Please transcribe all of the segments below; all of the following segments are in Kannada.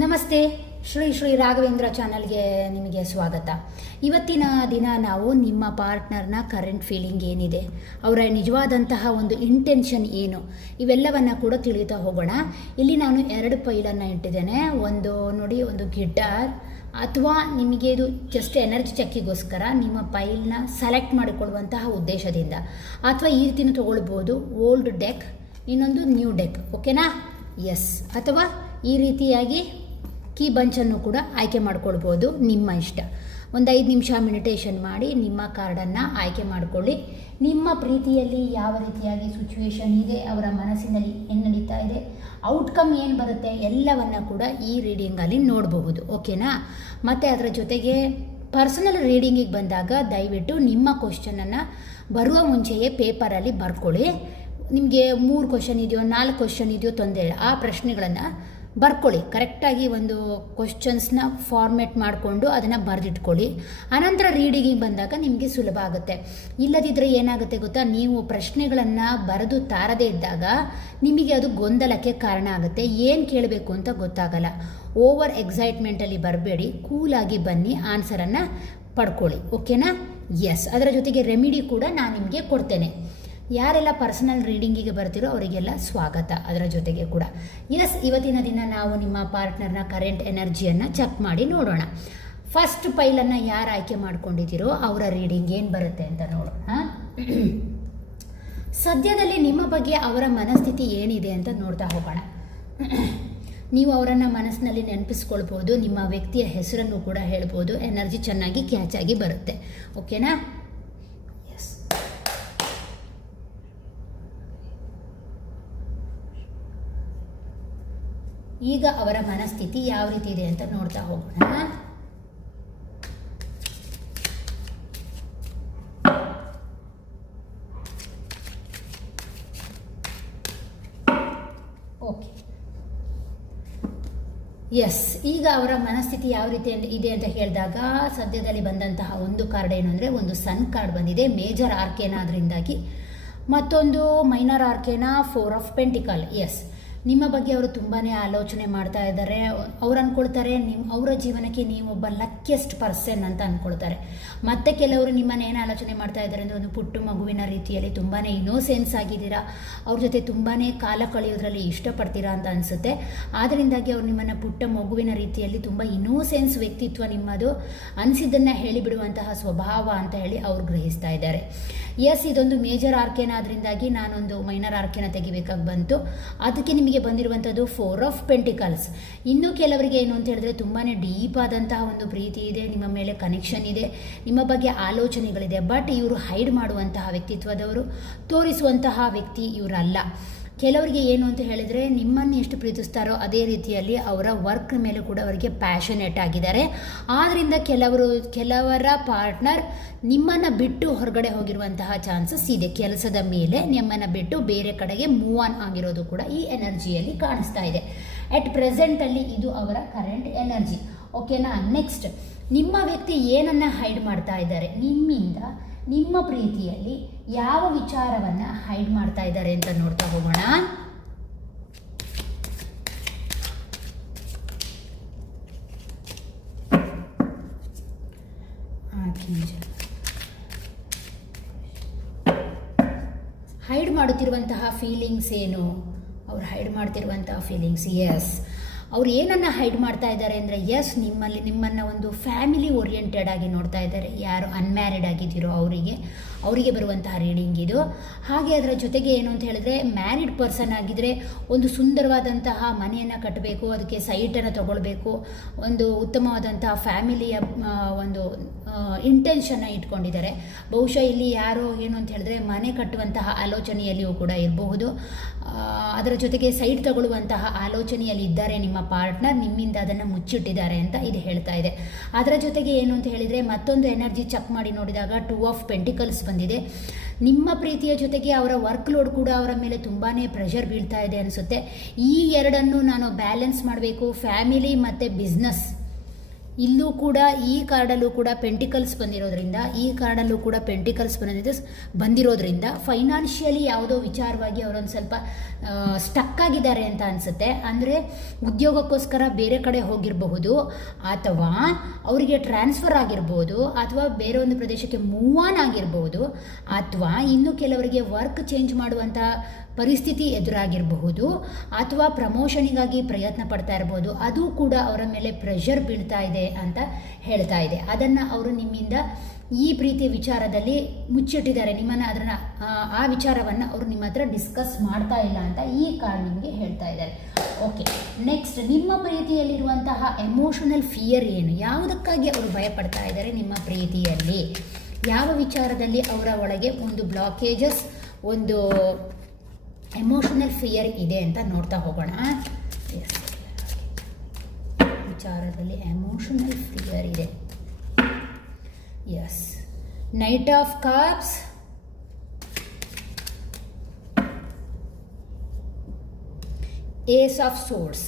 ನಮಸ್ತೆ. ಶ್ರೀ ರಾಘವೇಂದ್ರ ಚಾನಲ್ಗೆ ನಿಮಗೆ ಸ್ವಾಗತ. ಇವತ್ತಿನ ದಿನ ನಾವು ನಿಮ್ಮ ಪಾರ್ಟ್ನರ್ನ ಕರೆಂಟ್ ಫೀಲಿಂಗ್ ಏನಿದೆ, ಅವರ ನಿಜವಾದಂತಹ ಒಂದು ಇಂಟೆನ್ಷನ್ ಏನು, ಇವೆಲ್ಲವನ್ನು ಕೂಡ ತಿಳಿತಾ ಹೋಗೋಣ. ಇಲ್ಲಿ ನಾನು 2 ಫೈಲನ್ನು ಇಟ್ಟಿದ್ದೇನೆ. ಒಂದು ನೋಡಿ, ಒಂದು ಗಿಟಾರ್, ಅಥವಾ ನಿಮಗೆ ಇದು ಜಸ್ಟ್ ಎನರ್ಜಿ ಚೆಕ್ಕಿಗೋಸ್ಕರ ನಿಮ್ಮ ಫೈಲ್ನ ಸೆಲೆಕ್ಟ್ ಮಾಡಿಕೊಳ್ಳುವಂತಹ ಉದ್ದೇಶದಿಂದ, ಅಥವಾ ಈ ರೀತಿನೂ ತೊಗೊಳ್ಬೋದು. ಓಲ್ಡ್ ಡೆಕ್, ಇನ್ನೊಂದು ನ್ಯೂ ಡೆಕ್, ಓಕೆನಾ? ಎಸ್. ಅಥವಾ ಈ ರೀತಿಯಾಗಿ ಕೀ ಬಂಚನ್ನು ಕೂಡ ಆಯ್ಕೆ ಮಾಡ್ಕೊಳ್ಬೋದು, ನಿಮ್ಮ ಇಷ್ಟ. ಒಂದು 5 ನಿಮಿಷ ಮೆಡಿಟೇಷನ್ ಮಾಡಿ ನಿಮ್ಮ ಕಾರ್ಡನ್ನು ಆಯ್ಕೆ ಮಾಡಿಕೊಳ್ಳಿ. ನಿಮ್ಮ ಪ್ರೀತಿಯಲ್ಲಿ ಯಾವ ರೀತಿಯಾಗಿ ಸಿಚುವೇಶನ್ ಇದೆ, ಅವರ ಮನಸ್ಸಿನಲ್ಲಿ ಏನು ನಡೀತಾ ಇದೆ, ಔಟ್ಕಮ್ ಏನು ಬರುತ್ತೆ, ಎಲ್ಲವನ್ನು ಕೂಡ ಈ ರೀಡಿಂಗಲ್ಲಿ ನೋಡಬಹುದು, ಓಕೆನಾ? ಮತ್ತು ಅದರ ಜೊತೆಗೆ ಪರ್ಸನಲ್ ರೀಡಿಂಗಿಗೆ ಬಂದಾಗ ದಯವಿಟ್ಟು ನಿಮ್ಮ ಕ್ವಶನನ್ನು ಬರುವ ಮುಂಚೆಯೇ ಪೇಪರಲ್ಲಿ ಬರ್ಕೊಳ್ಳಿ. ನಿಮಗೆ 3 ಕ್ವಶನ್ ಇದೆಯೋ 4 ಕ್ವಶನ್ ಇದೆಯೋ ತೊಂದರೆ ಇಲ್ಲ, ಆ ಪ್ರಶ್ನೆಗಳನ್ನು ಬರ್ಕೊಳ್ಳಿ. ಕರೆಕ್ಟಾಗಿ ಒಂದು ಕ್ವಶನ್ಸ್ನ ಫಾರ್ಮೇಟ್ ಮಾಡಿಕೊಂಡು ಅದನ್ನು ಬರೆದಿಟ್ಕೊಳ್ಳಿ. ಆನಂತರ ರೀಡಿಂಗಿಗೆ ಬಂದಾಗ ನಿಮಗೆ ಸುಲಭ ಆಗುತ್ತೆ. ಇಲ್ಲದಿದ್ದರೆ ಏನಾಗುತ್ತೆ ಗೊತ್ತಾ, ನೀವು ಪ್ರಶ್ನೆಗಳನ್ನು ಬರೆದು ತಾರದೇ ಇದ್ದಾಗ ನಿಮಗೆ ಅದು ಗೊಂದಲಕ್ಕೆ ಕಾರಣ ಆಗುತ್ತೆ. ಏನು ಕೇಳಬೇಕು ಅಂತ ಗೊತ್ತಾಗಲ್ಲ. ಓವರ್ ಎಕ್ಸೈಟ್ಮೆಂಟಲ್ಲಿ ಬರಬೇಡಿ, ಕೂಲಾಗಿ ಬನ್ನಿ, ಆನ್ಸರನ್ನು ಪಡ್ಕೊಳ್ಳಿ, ಓಕೆನಾ? ಎಸ್. ಅದರ ಜೊತೆಗೆ ರೆಮಿಡಿ ಕೂಡ ನಾನು ನಿಮಗೆ ಕೊಡ್ತೇನೆ. ಯಾರೆಲ್ಲ ಪರ್ಸನಲ್ ರೀಡಿಂಗಿಗೆ ಬರ್ತಿರೋ ಅವರಿಗೆಲ್ಲ ಸ್ವಾಗತ. ಅದರ ಜೊತೆಗೆ ಕೂಡ ಎಸ್, ಇವತ್ತಿನ ದಿನ ನಾವು ನಿಮ್ಮ ಪಾರ್ಟ್ನರ್ನ ಕರೆಂಟ್ ಎನರ್ಜಿಯನ್ನು ಚೆಕ್ ಮಾಡಿ ನೋಡೋಣ. ಫಸ್ಟ್ ಫೈಲನ್ನು ಯಾರು ಆಯ್ಕೆ ಮಾಡ್ಕೊಂಡಿದ್ದೀರೋ ಅವರ ರೀಡಿಂಗ್ ಏನು ಬರುತ್ತೆ ಅಂತ ನೋಡೋಣ. ಸದ್ಯದಲ್ಲಿ ನಿಮ್ಮ ಬಗ್ಗೆ ಅವರ ಮನಸ್ಥಿತಿ ಏನಿದೆ ಅಂತ ನೋಡ್ತಾ ಹೋಗೋಣ. ನೀವು ಅವರನ್ನು ಮನಸ್ಸಿನಲ್ಲಿ ನೆನಪಿಸ್ಕೊಳ್ಬೋದು, ನಿಮ್ಮ ವ್ಯಕ್ತಿಯ ಹೆಸರನ್ನು ಕೂಡ ಹೇಳ್ಬೋದು. ಎನರ್ಜಿ ಚೆನ್ನಾಗಿ ಕ್ಯಾಚ್ ಆಗಿ ಬರುತ್ತೆ, ಓಕೆನಾ? ಈಗ ಅವರ ಮನಸ್ಥಿತಿ ಯಾವ ರೀತಿ ಇದೆ ಅಂತ ನೋಡ್ತಾ ಹೋಗೋಣ. Okay, yes. ಈಗ ಅವರ ಮನಸ್ಥಿತಿ ಯಾವ ರೀತಿ ಇದೆ ಅಂತ ಹೇಳಿದಾಗ ಸದ್ಯದಲ್ಲಿ ಬಂದಂತಹ ಒಂದು ಕಾರ್ಡ್ ಏನು ಅಂದರೆ, ಒಂದು ಸನ್ ಕಾರ್ಡ್ ಬಂದಿದೆ, ಮೇಜರ್ ಆರ್ಕೇನಾ ಅದರಿಂದಾಗಿ. ಮತ್ತೊಂದು ಮೈನರ್ ಆರ್ಕೇನಾ, 4 ಆಫ್ ಪೆಂಟಿಕಲ್. ಎಸ್, ನಿಮ್ಮ ಬಗ್ಗೆ ಅವರು ತುಂಬಾ ಆಲೋಚನೆ ಮಾಡ್ತಾ ಇದ್ದಾರೆ. ಅವ್ರು ಅಂದ್ಕೊಳ್ತಾರೆ ಅವರ ಜೀವನಕ್ಕೆ ನೀವೊಬ್ಬ ಲಕ್ಕಿಯೆಸ್ಟ್ ಪರ್ಸನ್ ಅಂತ ಅಂದ್ಕೊಳ್ತಾರೆ. ಮತ್ತು ಕೆಲವರು ನಿಮ್ಮನ್ನು ಏನು ಆಲೋಚನೆ ಮಾಡ್ತಾ ಇದ್ದಾರೆ ಅಂದರೆ, ಒಂದು ಪುಟ್ಟ ಮಗುವಿನ ರೀತಿಯಲ್ಲಿ ತುಂಬಾ ಇನ್ನೋಸೆನ್ಸ್ ಆಗಿದ್ದೀರಾ, ಅವ್ರ ಜೊತೆ ತುಂಬಾ ಕಾಲ ಕಳೆಯೋದ್ರಲ್ಲಿ ಇಷ್ಟಪಡ್ತೀರಾ ಅಂತ ಅನಿಸುತ್ತೆ. ಆದ್ದರಿಂದಾಗಿ ಅವ್ರು ನಿಮ್ಮನ್ನು ಪುಟ್ಟ ಮಗುವಿನ ರೀತಿಯಲ್ಲಿ ತುಂಬ ಇನ್ನೋಸೆನ್ಸ್ ವ್ಯಕ್ತಿತ್ವ ನಿಮ್ಮದು, ಅನಿಸಿದ್ದನ್ನು ಹೇಳಿಬಿಡುವಂತಹ ಸ್ವಭಾವ ಅಂತ ಹೇಳಿ ಅವ್ರು ಗ್ರಹಿಸ್ತಾ ಇದ್ದಾರೆ. ಎಸ್, ಇದೊಂದು ಮೇಜರ್ ಆರ್ಕೇನ, ಅದರಿಂದಾಗಿ ನಾನೊಂದು ಮೈನರ್ ಆರ್ಕೇನ ತೆಗಿಬೇಕಾಗಿ ಬಂತು. ಅದಕ್ಕೆ ನಿಮಗೆ ಬಂದಿರುವಂಥದ್ದು 4 ಆಫ್ ಪೆಂಟಿಕಲ್ಸ್. ಇನ್ನು ಕೆಲವರಿಗೆ ಏನು ಅಂತ ಹೇಳಿದ್ರೆ, ತುಂಬಾ ಡೀಪ್ ಆದಂತಹ ಒಂದು ಪ್ರೀತಿ ಇದೆ, ನಿಮ್ಮ ಮೇಲೆ ಕನೆಕ್ಷನ್ ಇದೆ, ನಿಮ್ಮ ಬಗ್ಗೆ ಆಲೋಚನೆಗಳಿದೆ. ಬಟ್ ಇವರು ಹೈಡ್ ಮಾಡುವಂತಹ ವ್ಯಕ್ತಿತ್ವದವರು, ತೋರಿಸುವಂತಹ ವ್ಯಕ್ತಿ ಇವರಲ್ಲ. ಕೆಲವರಿಗೆ ಏನು ಅಂತ ಹೇಳಿದರೆ, ನಿಮ್ಮನ್ನು ಎಷ್ಟು ಪ್ರೀತಿಸ್ತಾರೋ ಅದೇ ರೀತಿಯಲ್ಲಿ ಅವರ ವರ್ಕ್ ಮೇಲೆ ಕೂಡ ಅವರಿಗೆ ಪ್ಯಾಷನೇಟ್ ಆಗಿದ್ದಾರೆ. ಆದ್ದರಿಂದ ಕೆಲವರ ಪಾರ್ಟ್ನರ್ ನಿಮ್ಮನ್ನು ಬಿಟ್ಟು ಹೊರಗಡೆ ಹೋಗಿರುವಂತಹ ಚಾನ್ಸಸ್ ಇದೆ. ಕೆಲಸದ ಮೇಲೆ ನಿಮ್ಮನ್ನು ಬಿಟ್ಟು ಬೇರೆ ಕಡೆಗೆ ಮೂವ್ ಆನ್ ಆಗಿರೋದು ಕೂಡ ಈ ಎನರ್ಜಿಯಲ್ಲಿ ಕಾಣಿಸ್ತಾ ಇದೆ. ಅಟ್ ಪ್ರೆಸೆಂಟಲ್ಲಿ ಇದು ಅವರ ಕರೆಂಟ್ ಎನರ್ಜಿ, ಓಕೆನಾ? ನೆಕ್ಸ್ಟ್, ನಿಮ್ಮ ವ್ಯಕ್ತಿ ಏನನ್ನು ಹೈಡ್ ಮಾಡ್ತಾ ಇದ್ದಾರೆ ನಿಮ್ಮಿಂದ, ನಿಮ್ಮ ಪ್ರೀತಿಯಲ್ಲಿ ಯಾವ ವಿಚಾರವನ್ನು ಹೈಡ್ ಮಾಡ್ತಾ ಇದ್ದಾರೆ ಅಂತ ನೋಡ್ತಾ ಹೋಗೋಣ. ಹೈಡ್ ಮಾಡುತ್ತಿರುವಂತಹ ಫೀಲಿಂಗ್ಸ್ ಏನು, ಅವ್ರು ಹೈಡ್ ಮಾಡ್ತಿರುವಂತಹ ಫೀಲಿಂಗ್ಸ್. ಎಸ್, ಅವ್ರು ಏನನ್ನು ಹೈಡ್ ಮಾಡ್ತಾ ಇದ್ದಾರೆ ಅಂದರೆ, ಎಸ್, ನಿಮ್ಮನ್ನು ಒಂದು ಫ್ಯಾಮಿಲಿ ಓರಿಯೆಂಟೆಡ್ ಆಗಿ ನೋಡ್ತಾ ಇದ್ದಾರೆ. ಯಾರು ಅನ್ಮ್ಯಾರಿಡ್ ಆಗಿದ್ದೀರೋ ಅವರಿಗೆ ಬರುವಂತಹ ರೀಡಿಂಗ್ ಇದು. ಹಾಗೆ ಅದರ ಜೊತೆಗೆ ಏನು ಅಂತ ಹೇಳಿದ್ರೆ, ಮ್ಯಾರಿಡ್ ಪರ್ಸನ್ ಆಗಿದ್ದರೆ ಒಂದು ಸುಂದರವಾದಂತಹ ಮನೆಯನ್ನು ಕಟ್ಟಬೇಕು, ಅದಕ್ಕೆ ಸೈಟನ್ನು ತಗೊಳ್ಬೇಕು, ಒಂದು ಉತ್ತಮವಾದಂತಹ ಫ್ಯಾಮಿಲಿಯ ಒಂದು ಇಂಟೆನ್ಷನ್ನ ಇಟ್ಕೊಂಡಿದ್ದಾರೆ. ಬಹುಶಃ ಇಲ್ಲಿ ಯಾರೋ ಏನು ಅಂತ ಹೇಳಿದ್ರೆ ಮನೆ ಕಟ್ಟುವಂತಹ ಆಲೋಚನೆಯಲ್ಲಿಯೂ ಕೂಡ ಇರಬಹುದು. ಅದರ ಜೊತೆಗೆ ಸೈಟ್ ತಗೊಳ್ಳುವಂತಹ ಆಲೋಚನೆಯಲ್ಲಿ ಇದ್ದಾರೆ ನಿಮ್ಮ ಪಾರ್ಟ್ನರ್, ನಿಮ್ಮಿಂದ ಅದನ್ನು ಮುಚ್ಚಿಟ್ಟಿದ್ದಾರೆ ಅಂತ ಇದು ಹೇಳ್ತಾ ಇದೆ. ಅದರ ಜೊತೆಗೆ ಏನು ಅಂತ ಹೇಳಿದರೆ, ಮತ್ತೊಂದು ಎನರ್ಜಿ ಚೆಕ್ ಮಾಡಿ ನೋಡಿದಾಗ 2 ಆಫ್ ಪೆಂಟಿಕಲ್ಸ್ ಬಂದಿದೆ. ನಿಮ್ಮ ಪ್ರೀತಿಯ ಜೊತೆಗೆ ಅವರ ವರ್ಕ್ ಲೋಡ್ ಕೂಡ ಅವರ ಮೇಲೆ ತುಂಬಾ ಪ್ರೆಷರ್ ಬೀಳ್ತಾ ಇದೆ ಅನಿಸುತ್ತೆ. ಈ ಎರಡನ್ನು ನಾನು ಬ್ಯಾಲೆನ್ಸ್ ಮಾಡಬೇಕು, ಫ್ಯಾಮಿಲಿ ಮತ್ತು ಬಿಸ್ನೆಸ್ ಇಲ್ಲೂ ಕೂಡ ಈ ಕಾರ್ಡಲ್ಲೂ ಕೂಡ ಪೆಂಟಿಕಲ್ಸ್ ಬಂದಿರೋದ್ರಿಂದ, ಈ ಕಾರ್ಡಲ್ಲೂ ಕೂಡ ಪೆಂಟಿಕಲ್ಸ್ ಬಂದಿರೋದ್ರಿಂದ ಫೈನಾನ್ಷಿಯಲಿ ಯಾವುದೋ ವಿಚಾರವಾಗಿ ಅವರೊಂದು ಸ್ವಲ್ಪ ಸ್ಟಕ್ ಆಗಿದ್ದಾರೆ ಅಂತ ಅನಿಸುತ್ತೆ. ಅಂದರೆ ಉದ್ಯೋಗಕ್ಕೋಸ್ಕರ ಬೇರೆ ಕಡೆ ಹೋಗಿರಬಹುದು, ಅಥವಾ ಅವರಿಗೆ ಟ್ರಾನ್ಸ್ಫರ್ ಆಗಿರ್ಬೋದು, ಅಥವಾ ಬೇರೆ ಒಂದು ಪ್ರದೇಶಕ್ಕೆ ಮೂವ್ ಆನ್ ಆಗಿರ್ಬೋದು, ಅಥವಾ ಇನ್ನು ಕೆಲವರಿಗೆ ವರ್ಕ್ ಚೇಂಜ್ ಮಾಡುವಂಥ ಪರಿಸ್ಥಿತಿ ಎದುರಾಗಿರಬಹುದು, ಅಥವಾ ಪ್ರಮೋಷನಿಗಾಗಿ ಪ್ರಯತ್ನ ಪಡ್ತಾ ಇರ್ಬೋದು. ಅದು ಕೂಡ ಅವರ ಮೇಲೆ ಪ್ರೆಷರ್ ಬೀಳ್ತಾ ಇದೆ ಅಂತ ಹೇಳ್ತಾ ಇದೆ. ಅದನ್ನು ಅವರು ನಿಮ್ಮಿಂದ ಈ ಪ್ರೀತಿಯ ವಿಚಾರದಲ್ಲಿ ಮುಚ್ಚಿಟ್ಟಿದ್ದಾರೆ. ನಿಮ್ಮನ್ನು ಅದನ್ನು ಆ ವಿಚಾರವನ್ನು ಅವರು ನಿಮ್ಮ ಹತ್ರ ಡಿಸ್ಕಸ್ ಮಾಡ್ತಾ ಇಲ್ಲ ಅಂತ ಈ ಕಾರ್ಡ್ ನಿಮಗೆ ಹೇಳ್ತಾ ಇದ್ದಾರೆ. ಓಕೆ, ನೆಕ್ಸ್ಟ್ ನಿಮ್ಮ ಪ್ರೀತಿಯಲ್ಲಿರುವಂತಹ ಎಮೋಷನಲ್ ಫಿಯರ್ ಏನು? ಯಾವುದಕ್ಕಾಗಿ ಅವರು ಭಯಪಡ್ತಾ ಇದ್ದಾರೆ ನಿಮ್ಮ ಪ್ರೀತಿಯಲ್ಲಿ? ಯಾವ ವಿಚಾರದಲ್ಲಿ ಅವರ ಒಳಗೆ ಒಂದು ಬ್ಲಾಕೇಜಸ್, ಒಂದು ಎಮೋಷನಲ್ ಫಿಯರ್ ಇದೆ ಅಂತ ನೋಡ್ತಾ ಹೋಗೋಣ. ವಿಚಾರದಲ್ಲಿ ಎಮೋಷನಲ್ ಫಿಯರ್ ಇದೆ. Yes, knight of cups, ace of swords.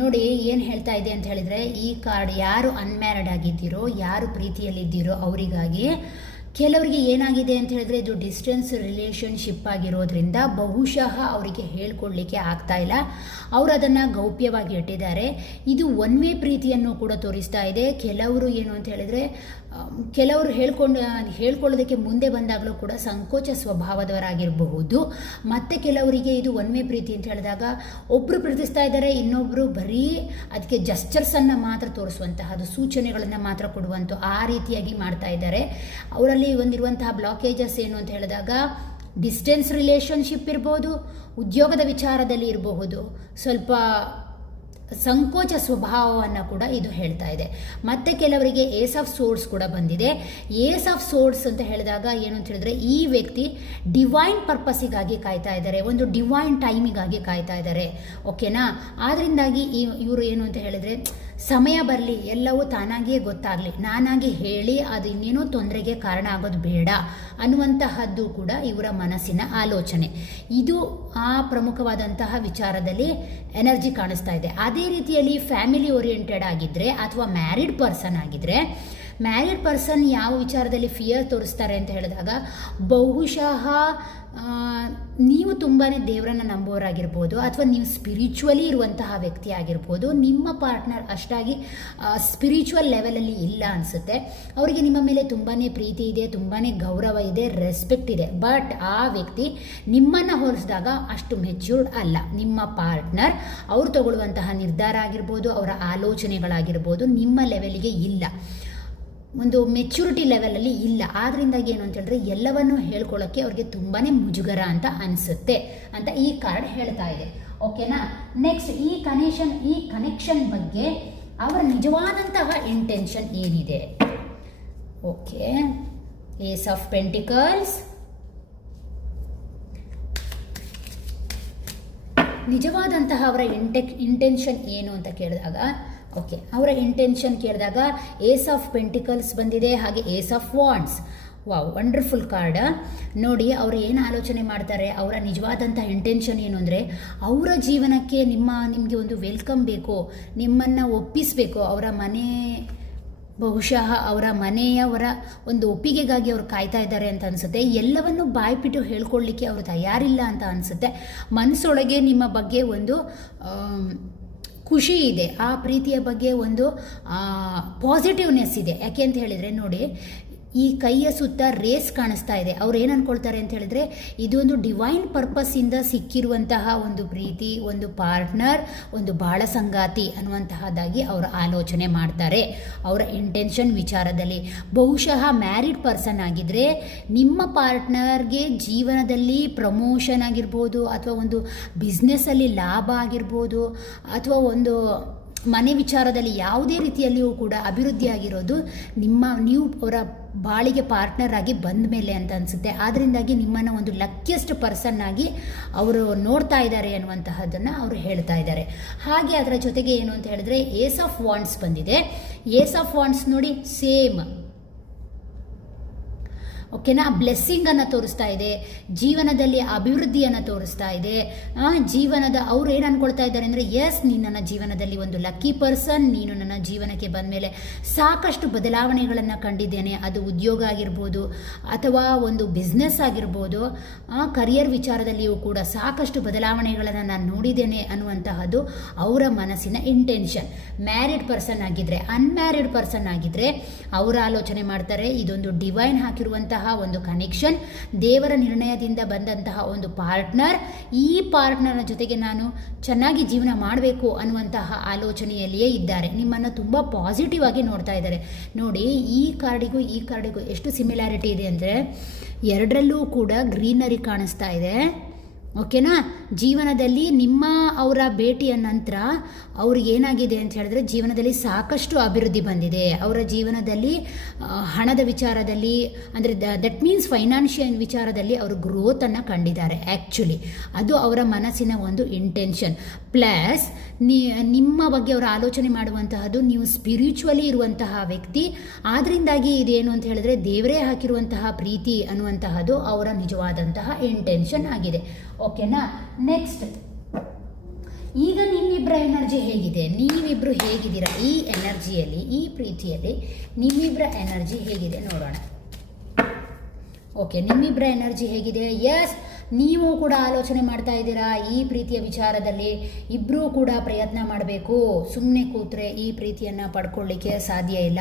ನೋಡಿ ಏನು ಹೇಳ್ತಾ ಇದೆ ಅಂತ ಹೇಳಿದರೆ, ಈ ಕಾರ್ಡ್ ಯಾರು ಅನ್ಮ್ಯಾರಿಡ್ ಆಗಿದ್ದೀರೋ, ಯಾರು ಪ್ರೀತಿಯಲ್ಲಿದ್ದೀರೋ ಅವರಿಗಾಗಿ. ಕೆಲವರಿಗೆ ಏನಾಗಿದೆ ಅಂತ ಹೇಳಿದ್ರೆ, ಇದು ಡಿಸ್ಟೆನ್ಸ್ ರಿಲೇಷನ್ಶಿಪ್ ಆಗಿರೋದ್ರಿಂದ ಬಹುಶಃ ಅವರಿಗೆ ಹೇಳ್ಕೊಡ್ಲಿಕ್ಕೆ ಆಗ್ತಾ ಇಲ್ಲ. ಅವರು ಅದನ್ನು ಗೌಪ್ಯವಾಗಿ ಇಟ್ಟಿದ್ದಾರೆ. ಇದು ಒನ್ ವೇ ಪ್ರೀತಿಯನ್ನು ಕೂಡ ತೋರಿಸ್ತಾ ಇದೆ. ಕೆಲವರು ಏನು ಅಂತ ಹೇಳಿದರೆ, ಕೆಲವರು ಹೇಳ್ಕೊಳ್ಳೋದಕ್ಕೆ ಮುಂದೆ ಬಂದಾಗಲೂ ಕೂಡ ಸಂಕೋಚ ಸ್ವಭಾವದವರಾಗಿರಬಹುದು. ಮತ್ತು ಕೆಲವರಿಗೆ ಇದು ಒನ್ ವೇ ಪ್ರೀತಿ ಅಂತ ಹೇಳಿದಾಗ ಒಬ್ಬರು ಪ್ರೀತಿಸ್ತಾ ಇದ್ದಾರೆ, ಇನ್ನೊಬ್ಬರು ಬರೀ ಅದಕ್ಕೆ ಜಸ್ಚರ್ಸನ್ನು ಮಾತ್ರ ತೋರಿಸುವಂತಹದ್ದು, ಸೂಚನೆಗಳನ್ನು ಮಾತ್ರ ಕೊಡುವಂಥ ಆ ರೀತಿಯಾಗಿ ಮಾಡ್ತಾ ಇದ್ದಾರೆ. ಅವರಲ್ಲಿ ಒಂದಿರುವಂತಹ ಬ್ಲಾಕೇಜಸ್ ಏನು ಅಂತ ಹೇಳಿದಾಗ, ಡಿಸ್ಟೆನ್ಸ್ ರಿಲೇಷನ್ಶಿಪ್ ಇರ್ಬೋದು, ಉದ್ಯೋಗದ ವಿಚಾರದಲ್ಲಿ ಇರಬಹುದು, ಸ್ವಲ್ಪ ಸಂಕೋಚ ಸ್ವಭಾವವನ್ನು ಕೂಡ ಇದು ಹೇಳ್ತಾ ಇದೆ. ಮತ್ತು ಕೆಲವರಿಗೆ ಏಸ್ ಆಫ್ ಸೋರ್ಡ್ಸ್ ಕೂಡ ಬಂದಿದೆ. ಏಸ್ ಆಫ್ ಸೋರ್ಡ್ಸ್ ಅಂತ ಹೇಳಿದಾಗ ಏನು ಅಂತ ಹೇಳಿದ್ರೆ, ಈ ವ್ಯಕ್ತಿ ಡಿವೈನ್ ಪರ್ಪಸ್ಸಿಗಾಗಿ ಕಾಯ್ತಾ ಇದ್ದಾರೆ, ಒಂದು ಡಿವೈನ್ ಟೈಮಿಗಾಗಿ ಕಾಯ್ತಾ ಇದ್ದಾರೆ. ಓಕೆನಾ? ಆದ್ದರಿಂದಾಗಿ ಇವರು ಏನು ಅಂತ ಹೇಳಿದ್ರೆ, ಸಮಯ ಬರಲಿ, ಎಲ್ಲವೂ ತಾನಾಗಿಯೇ ಗೊತ್ತಾಗಲಿ, ನಾನಾಗಿ ಹೇಳಿ ಅದು ಇನ್ನೇನೋ ತೊಂದರೆಗೆ ಕಾರಣ ಆಗೋದು ಬೇಡ ಅನ್ನುವಂತಹದ್ದು ಕೂಡ ಇವರ ಮನಸ್ಸಿನ ಆಲೋಚನೆ. ಇದು ಆ ಪ್ರಮುಖವಾದಂತಹ ವಿಚಾರದಲ್ಲಿ ಎನರ್ಜಿ ಕಾಣಿಸ್ತಾ ಇದೆ. ಅದೇ ರೀತಿಯಲ್ಲಿ ಫ್ಯಾಮಿಲಿ ಓರಿಯೆಂಟೆಡ್ ಆಗಿದ್ದರೆ ಅಥವಾ ಮ್ಯಾರಿಡ್ ಪರ್ಸನ್ ಆಗಿದ್ದರೆ, ಮ್ಯಾರಿಡ್ ಪರ್ಸನ್ ಯಾವ ವಿಚಾರದಲ್ಲಿ ಫಿಯರ್ ತೋರಿಸ್ತಾರೆ ಅಂತ ಹೇಳಿದಾಗ, ಬಹುಶಃ ನೀವು ತುಂಬಾ ದೇವರನ್ನು ನಂಬೋರಾಗಿರ್ಬೋದು, ಅಥವಾ ನೀವು ಸ್ಪಿರಿಚುವಲಿ ಇರುವಂತಹ ವ್ಯಕ್ತಿ ಆಗಿರ್ಬೋದು. ನಿಮ್ಮ ಪಾರ್ಟ್ನರ್ ಅಷ್ಟಾಗಿ ಸ್ಪಿರಿಚುವಲ್ ಲೆವೆಲಲ್ಲಿ ಇಲ್ಲ ಅನಿಸುತ್ತೆ. ಅವರಿಗೆ ನಿಮ್ಮ ಮೇಲೆ ತುಂಬಾ ಪ್ರೀತಿ ಇದೆ, ತುಂಬಾ ಗೌರವ ಇದೆ, ರೆಸ್ಪೆಕ್ಟ್ ಇದೆ. ಬಟ್ ಆ ವ್ಯಕ್ತಿ ನಿಮ್ಮನ್ನು ಹೋಲಿಸಿದಾಗ ಅಷ್ಟು ಮೆಚ್ಯೂರ್ಡ್ ಅಲ್ಲ. ನಿಮ್ಮ ಪಾರ್ಟ್ನರ್ ಅವರು ತಗೊಳ್ಳುವಂತಹ ನಿರ್ಧಾರ ಆಗಿರ್ಬೋದು, ಅವರ ಆಲೋಚನೆಗಳಾಗಿರ್ಬೋದು ನಿಮ್ಮ ಲೆವೆಲಿಗೆ ಇಲ್ಲ, ಒಂದು ಮೆಚ್ಯೂರಿಟಿ ಲೆವೆಲಲ್ಲಿ ಇಲ್ಲ. ಆದ್ದರಿಂದಾಗಿ ಏನು ಅಂತ ಹೇಳಿದ್ರೆ, ಎಲ್ಲವನ್ನೂ ಹೇಳ್ಕೊಳ್ಳೋಕ್ಕೆ ಅವ್ರಿಗೆ ತುಂಬಾ ಮುಜುಗರ ಅಂತ ಅನಿಸುತ್ತೆ ಅಂತ ಈ ಕಾರ್ಡ್ ಹೇಳ್ತಾ ಇದೆ. ಓಕೆನಾ? ನೆಕ್ಸ್ಟ್ ಈ ಕನೆಕ್ಷನ್ ಬಗ್ಗೆ ಅವರ ನಿಜವಾದಂತಹ ಇಂಟೆನ್ಷನ್ ಏನಿದೆ? Okay, ace of pentacles. ನಿಜವಾದಂತಹ ಅವರ ಇಂಟೆನ್ಷನ್ ಏನು ಅಂತ ಕೇಳಿದಾಗ, ಓಕೆ, ಅವರ ಇಂಟೆನ್ಷನ್ ಕೇಳಿದಾಗ ಏಸ್ ಆಫ್ ಪೆಂಟಿಕಲ್ಸ್ ಬಂದಿದೆ, ಹಾಗೆ ace of wands. Wow, wonderful card. ನೋಡಿ ಅವರು ಏನು ಆಲೋಚನೆ ಮಾಡ್ತಾರೆ, ಅವರ ನಿಜವಾದಂಥ ಇಂಟೆನ್ಷನ್ ಏನು ಅಂದರೆ, ಅವರ ಜೀವನಕ್ಕೆ ನಿಮಗೆ ಒಂದು ವೆಲ್ಕಮ್ ಬೇಕು, ನಿಮ್ಮನ್ನು ಒಪ್ಪಿಸಬೇಕು. ಅವರ ಮನೆ, ಬಹುಶಃ ಅವರ ಮನೆಯವರ ಒಂದು ಒಪ್ಪಿಗೆಗಾಗಿ ಅವರು ಕಾಯ್ತಾ ಇದ್ದಾರೆ ಅಂತ ಅನಿಸುತ್ತೆ. ಎಲ್ಲವನ್ನು ಬಾಯ್ಬಿಟ್ಟು ಹೇಳ್ಕೊಳ್ಳಿಕ್ಕೆ ಅವರು ತಯಾರಿಲ್ಲ ಅಂತ ಅನಿಸುತ್ತೆ. ಮನಸ್ಸೊಳಗೆ ನಿಮ್ಮ ಬಗ್ಗೆ ಒಂದು ಖುಷಿ ಇದೆ, ಆ ಪ್ರೀತಿಯ ಬಗ್ಗೆ ಒಂದು ಪಾಸಿಟಿವ್ನೆಸ್ ಇದೆ. ಯಾಕೆ ಅಂತ ಹೇಳಿದರೆ, ನೋಡಿ ಈ ಕೈಯ ಸುತ್ತ ರೇಸ್ ಕಾಣಿಸ್ತಾ ಇದೆ. ಅವ್ರು ಏನು ಅಂದ್ಕೊಳ್ತಾರೆ ಅಂತ ಹೇಳಿದ್ರೆ, ಇದೊಂದು ಡಿವೈನ್ ಪರ್ಪಸ್ಸಿಂದ ಸಿಕ್ಕಿರುವಂತಹ ಒಂದು ಪ್ರೀತಿ, ಒಂದು ಪಾರ್ಟ್ನರ್, ಒಂದು ಬಾಳ ಸಂಗಾತಿ ಅನ್ನುವಂತಹದ್ದಾಗಿ ಅವರು ಆಲೋಚನೆ ಮಾಡ್ತಾರೆ. ಅವರ ಇಂಟೆನ್ಷನ್ ವಿಚಾರದಲ್ಲಿ ಬಹುಶಃ ಮ್ಯಾರಿಡ್ ಪರ್ಸನ್ ಆಗಿದ್ದರೆ, ನಿಮ್ಮ ಪಾರ್ಟ್ನರ್ಗೆ ಜೀವನದಲ್ಲಿ ಪ್ರಮೋಷನ್ ಆಗಿರ್ಬೋದು, ಅಥವಾ ಒಂದು ಬಿಸ್ನೆಸ್ಸಲ್ಲಿ ಲಾಭ ಆಗಿರ್ಬೋದು, ಅಥವಾ ಒಂದು ಮನೆ ವಿಚಾರದಲ್ಲಿ ಯಾವುದೇ ರೀತಿಯಲ್ಲಿಯೂ ಕೂಡ ಅಭಿವೃದ್ಧಿ ಆಗಿರೋದು ನೀವು ಅವರ ಬಾಳಿಗೆ ಪಾರ್ಟ್ನರ್ ಆಗಿ ಬಂದ ಮೇಲೆ ಅಂತ ಅನಿಸುತ್ತೆ. ಆದ್ದರಿಂದಾಗಿ ನಿಮ್ಮನ್ನು ಒಂದು ಲಕ್ಕಿಯೆಸ್ಟ್ ಪರ್ಸನ್ ಆಗಿ ಅವರು ನೋಡ್ತಾ ಇದ್ದಾರೆ ಅನ್ನುವಂತಹದ್ದನ್ನು ಅವರು ಹೇಳ್ತಾ ಇದ್ದಾರೆ. ಹಾಗೆ ಅದರ ಜೊತೆಗೆ ಏನು ಅಂತ ಹೇಳಿದ್ರೆ, ಏಸ್ ಆಫ್ ವಾಂಡ್ಸ್ ಬಂದಿದೆ. ಏಸ್ ಆಫ್ ವಾಂಡ್ಸ್ ನೋಡಿ ಸೇಮ್ ಓಕೆನಾ, ಬ್ಲೆಸ್ಸಿಂಗನ್ನು ತೋರಿಸ್ತಾ ಇದೆ, ಜೀವನದಲ್ಲಿ ಅಭಿವೃದ್ಧಿಯನ್ನು ತೋರಿಸ್ತಾ ಇದೆ. ಜೀವನದ ಅವ್ರು ಏನು ಅಂದ್ಕೊಳ್ತಾ ಇದ್ದಾರೆ ಅಂದರೆ, ಎಸ್ ನೀನು ನನ್ನ ಜೀವನದಲ್ಲಿ ಒಂದು ಲಕ್ಕಿ ಪರ್ಸನ್, ನೀನು ನನ್ನ ಜೀವನಕ್ಕೆ ಬಂದ ಮೇಲೆ ಸಾಕಷ್ಟು ಬದಲಾವಣೆಗಳನ್ನು ಕಂಡಿದ್ದೇನೆ. ಅದು ಉದ್ಯೋಗ ಆಗಿರ್ಬೋದು ಅಥವಾ ಒಂದು ಬಿಸ್ನೆಸ್ ಆಗಿರ್ಬೋದು, ಕರಿಯರ್ ವಿಚಾರದಲ್ಲಿಯೂ ಕೂಡ ಸಾಕಷ್ಟು ಬದಲಾವಣೆಗಳನ್ನು ನಾನು ನೋಡಿದ್ದೇನೆ ಅನ್ನುವಂತಹದ್ದು ಅವರ ಮನಸ್ಸಿನ ಇಂಟೆನ್ಷನ್. ಮ್ಯಾರಿಡ್ ಪರ್ಸನ್ ಆಗಿದ್ದರೆ, ಅನ್ಮ್ಯಾರಿಡ್ ಪರ್ಸನ್ ಆಗಿದ್ದರೆ ಅವರು ಆಲೋಚನೆ ಮಾಡ್ತಾರೆ, ಇದೊಂದು ಡಿವೈನ್ ಹಾಕಿರುವಂತಹ ಒಂದು ಕನೆಕ್ಷನ್, ದೇವರ ನಿರ್ಣಯದಿಂದ ಬಂದಂತಹ ಒಂದು ಪಾರ್ಟ್ನರ್, ಈ ಪಾರ್ಟ್ನರ್ನ ಜೊತೆಗೆ ನಾನು ಚೆನ್ನಾಗಿ ಜೀವನ ಮಾಡಬೇಕು ಅನ್ನುವಂತಹ ಆಲೋಚನೆಯಲ್ಲಿಯೇ ಇದ್ದಾರೆ. ನಿಮ್ಮನ್ನು ತುಂಬ ಪಾಸಿಟಿವ್ ಆಗಿ ನೋಡ್ತಾ ಇದ್ದಾರೆ. ನೋಡಿ, ಈ ಕಾರ್ಡಿಗೂ ಎಷ್ಟು ಸಿಮಿಲಾರಿಟಿ ಇದೆ ಅಂದರೆ, ಎರಡರಲ್ಲೂ ಕೂಡ ಗ್ರೀನರಿ ಕಾಣಿಸ್ತಾ ಇದೆ. ಓಕೆನಾ, ಜೀವನದಲ್ಲಿ ಅವರ ಭೇಟಿಯ ನಂತರ ಅವ್ರಿಗೆ ಏನಾಗಿದೆ ಅಂತ ಹೇಳಿದ್ರೆ, ಜೀವನದಲ್ಲಿ ಸಾಕಷ್ಟು ಅಭಿವೃದ್ಧಿ ಬಂದಿದೆ. ಅವರ ಜೀವನದಲ್ಲಿ ಹಣದ ವಿಚಾರದಲ್ಲಿ ಅಂದರೆ ದಟ್ ಮೀನ್ಸ್ ಫೈನಾನ್ಷಿಯಲ್ ವಿಚಾರದಲ್ಲಿ ಅವರು ಗ್ರೋತನ್ನು ಕಂಡಿದ್ದಾರೆ. ಆ್ಯಕ್ಚುಲಿ ಅದು ಅವರ ಮನಸ್ಸಿನ ಒಂದು ಇಂಟೆನ್ಷನ್. ಪ್ಲಸ್ ನಿಮ್ಮ ಬಗ್ಗೆ ಅವರು ಆಲೋಚನೆ ಮಾಡುವಂತಹದ್ದು, ನೀವು ಸ್ಪಿರಿಚುವಲಿ ಇರುವಂತಹ ವ್ಯಕ್ತಿ, ಆದ್ದರಿಂದಾಗಿ ಇದೇನು ಅಂತ ಹೇಳಿದ್ರೆ ದೇವರೇ ಹಾಕಿರುವಂತಹ ಪ್ರೀತಿ ಅನ್ನುವಂತಹದ್ದು ಅವರ ನಿಜವಾದಂತಹ ಇಂಟೆನ್ಷನ್ ಆಗಿದೆ. ಓಕೆನಾ, ನೆಕ್ಸ್ಟ್ ಈಗ ನಿಮ್ಮಿಬ್ಬರ ಎನರ್ಜಿ ಹೇಗಿದೆ, ನೀವಿಬ್ಬರು ಹೇಗಿದ್ದೀರಾ ಈ ಎನರ್ಜಿಯಲ್ಲಿ, ಈ ಪ್ರೀತಿಯಲ್ಲಿ ನಿಮ್ಮಿಬ್ಬರ ಎನರ್ಜಿ ಹೇಗಿದೆ ನೋಡೋಣ. ಓಕೆ, ನಿಮ್ಮಿಬ್ಬರ ಎನರ್ಜಿ ಹೇಗಿದೆ? ಎಸ್, ನೀವು ಕೂಡ ಆಲೋಚನೆ ಮಾಡ್ತಾ ಇದ್ದೀರಾ ಈ ಪ್ರೀತಿಯ ವಿಚಾರದಲ್ಲಿ. ಇಬ್ಬರೂ ಕೂಡ ಪ್ರಯತ್ನ ಮಾಡಬೇಕು. ಸುಮ್ಮನೆ ಕೂತ್ರೆ ಈ ಪ್ರೀತಿಯನ್ನು ಪಡ್ಕೊಳ್ಳಿಕ್ಕೆ ಸಾಧ್ಯ ಇಲ್ಲ.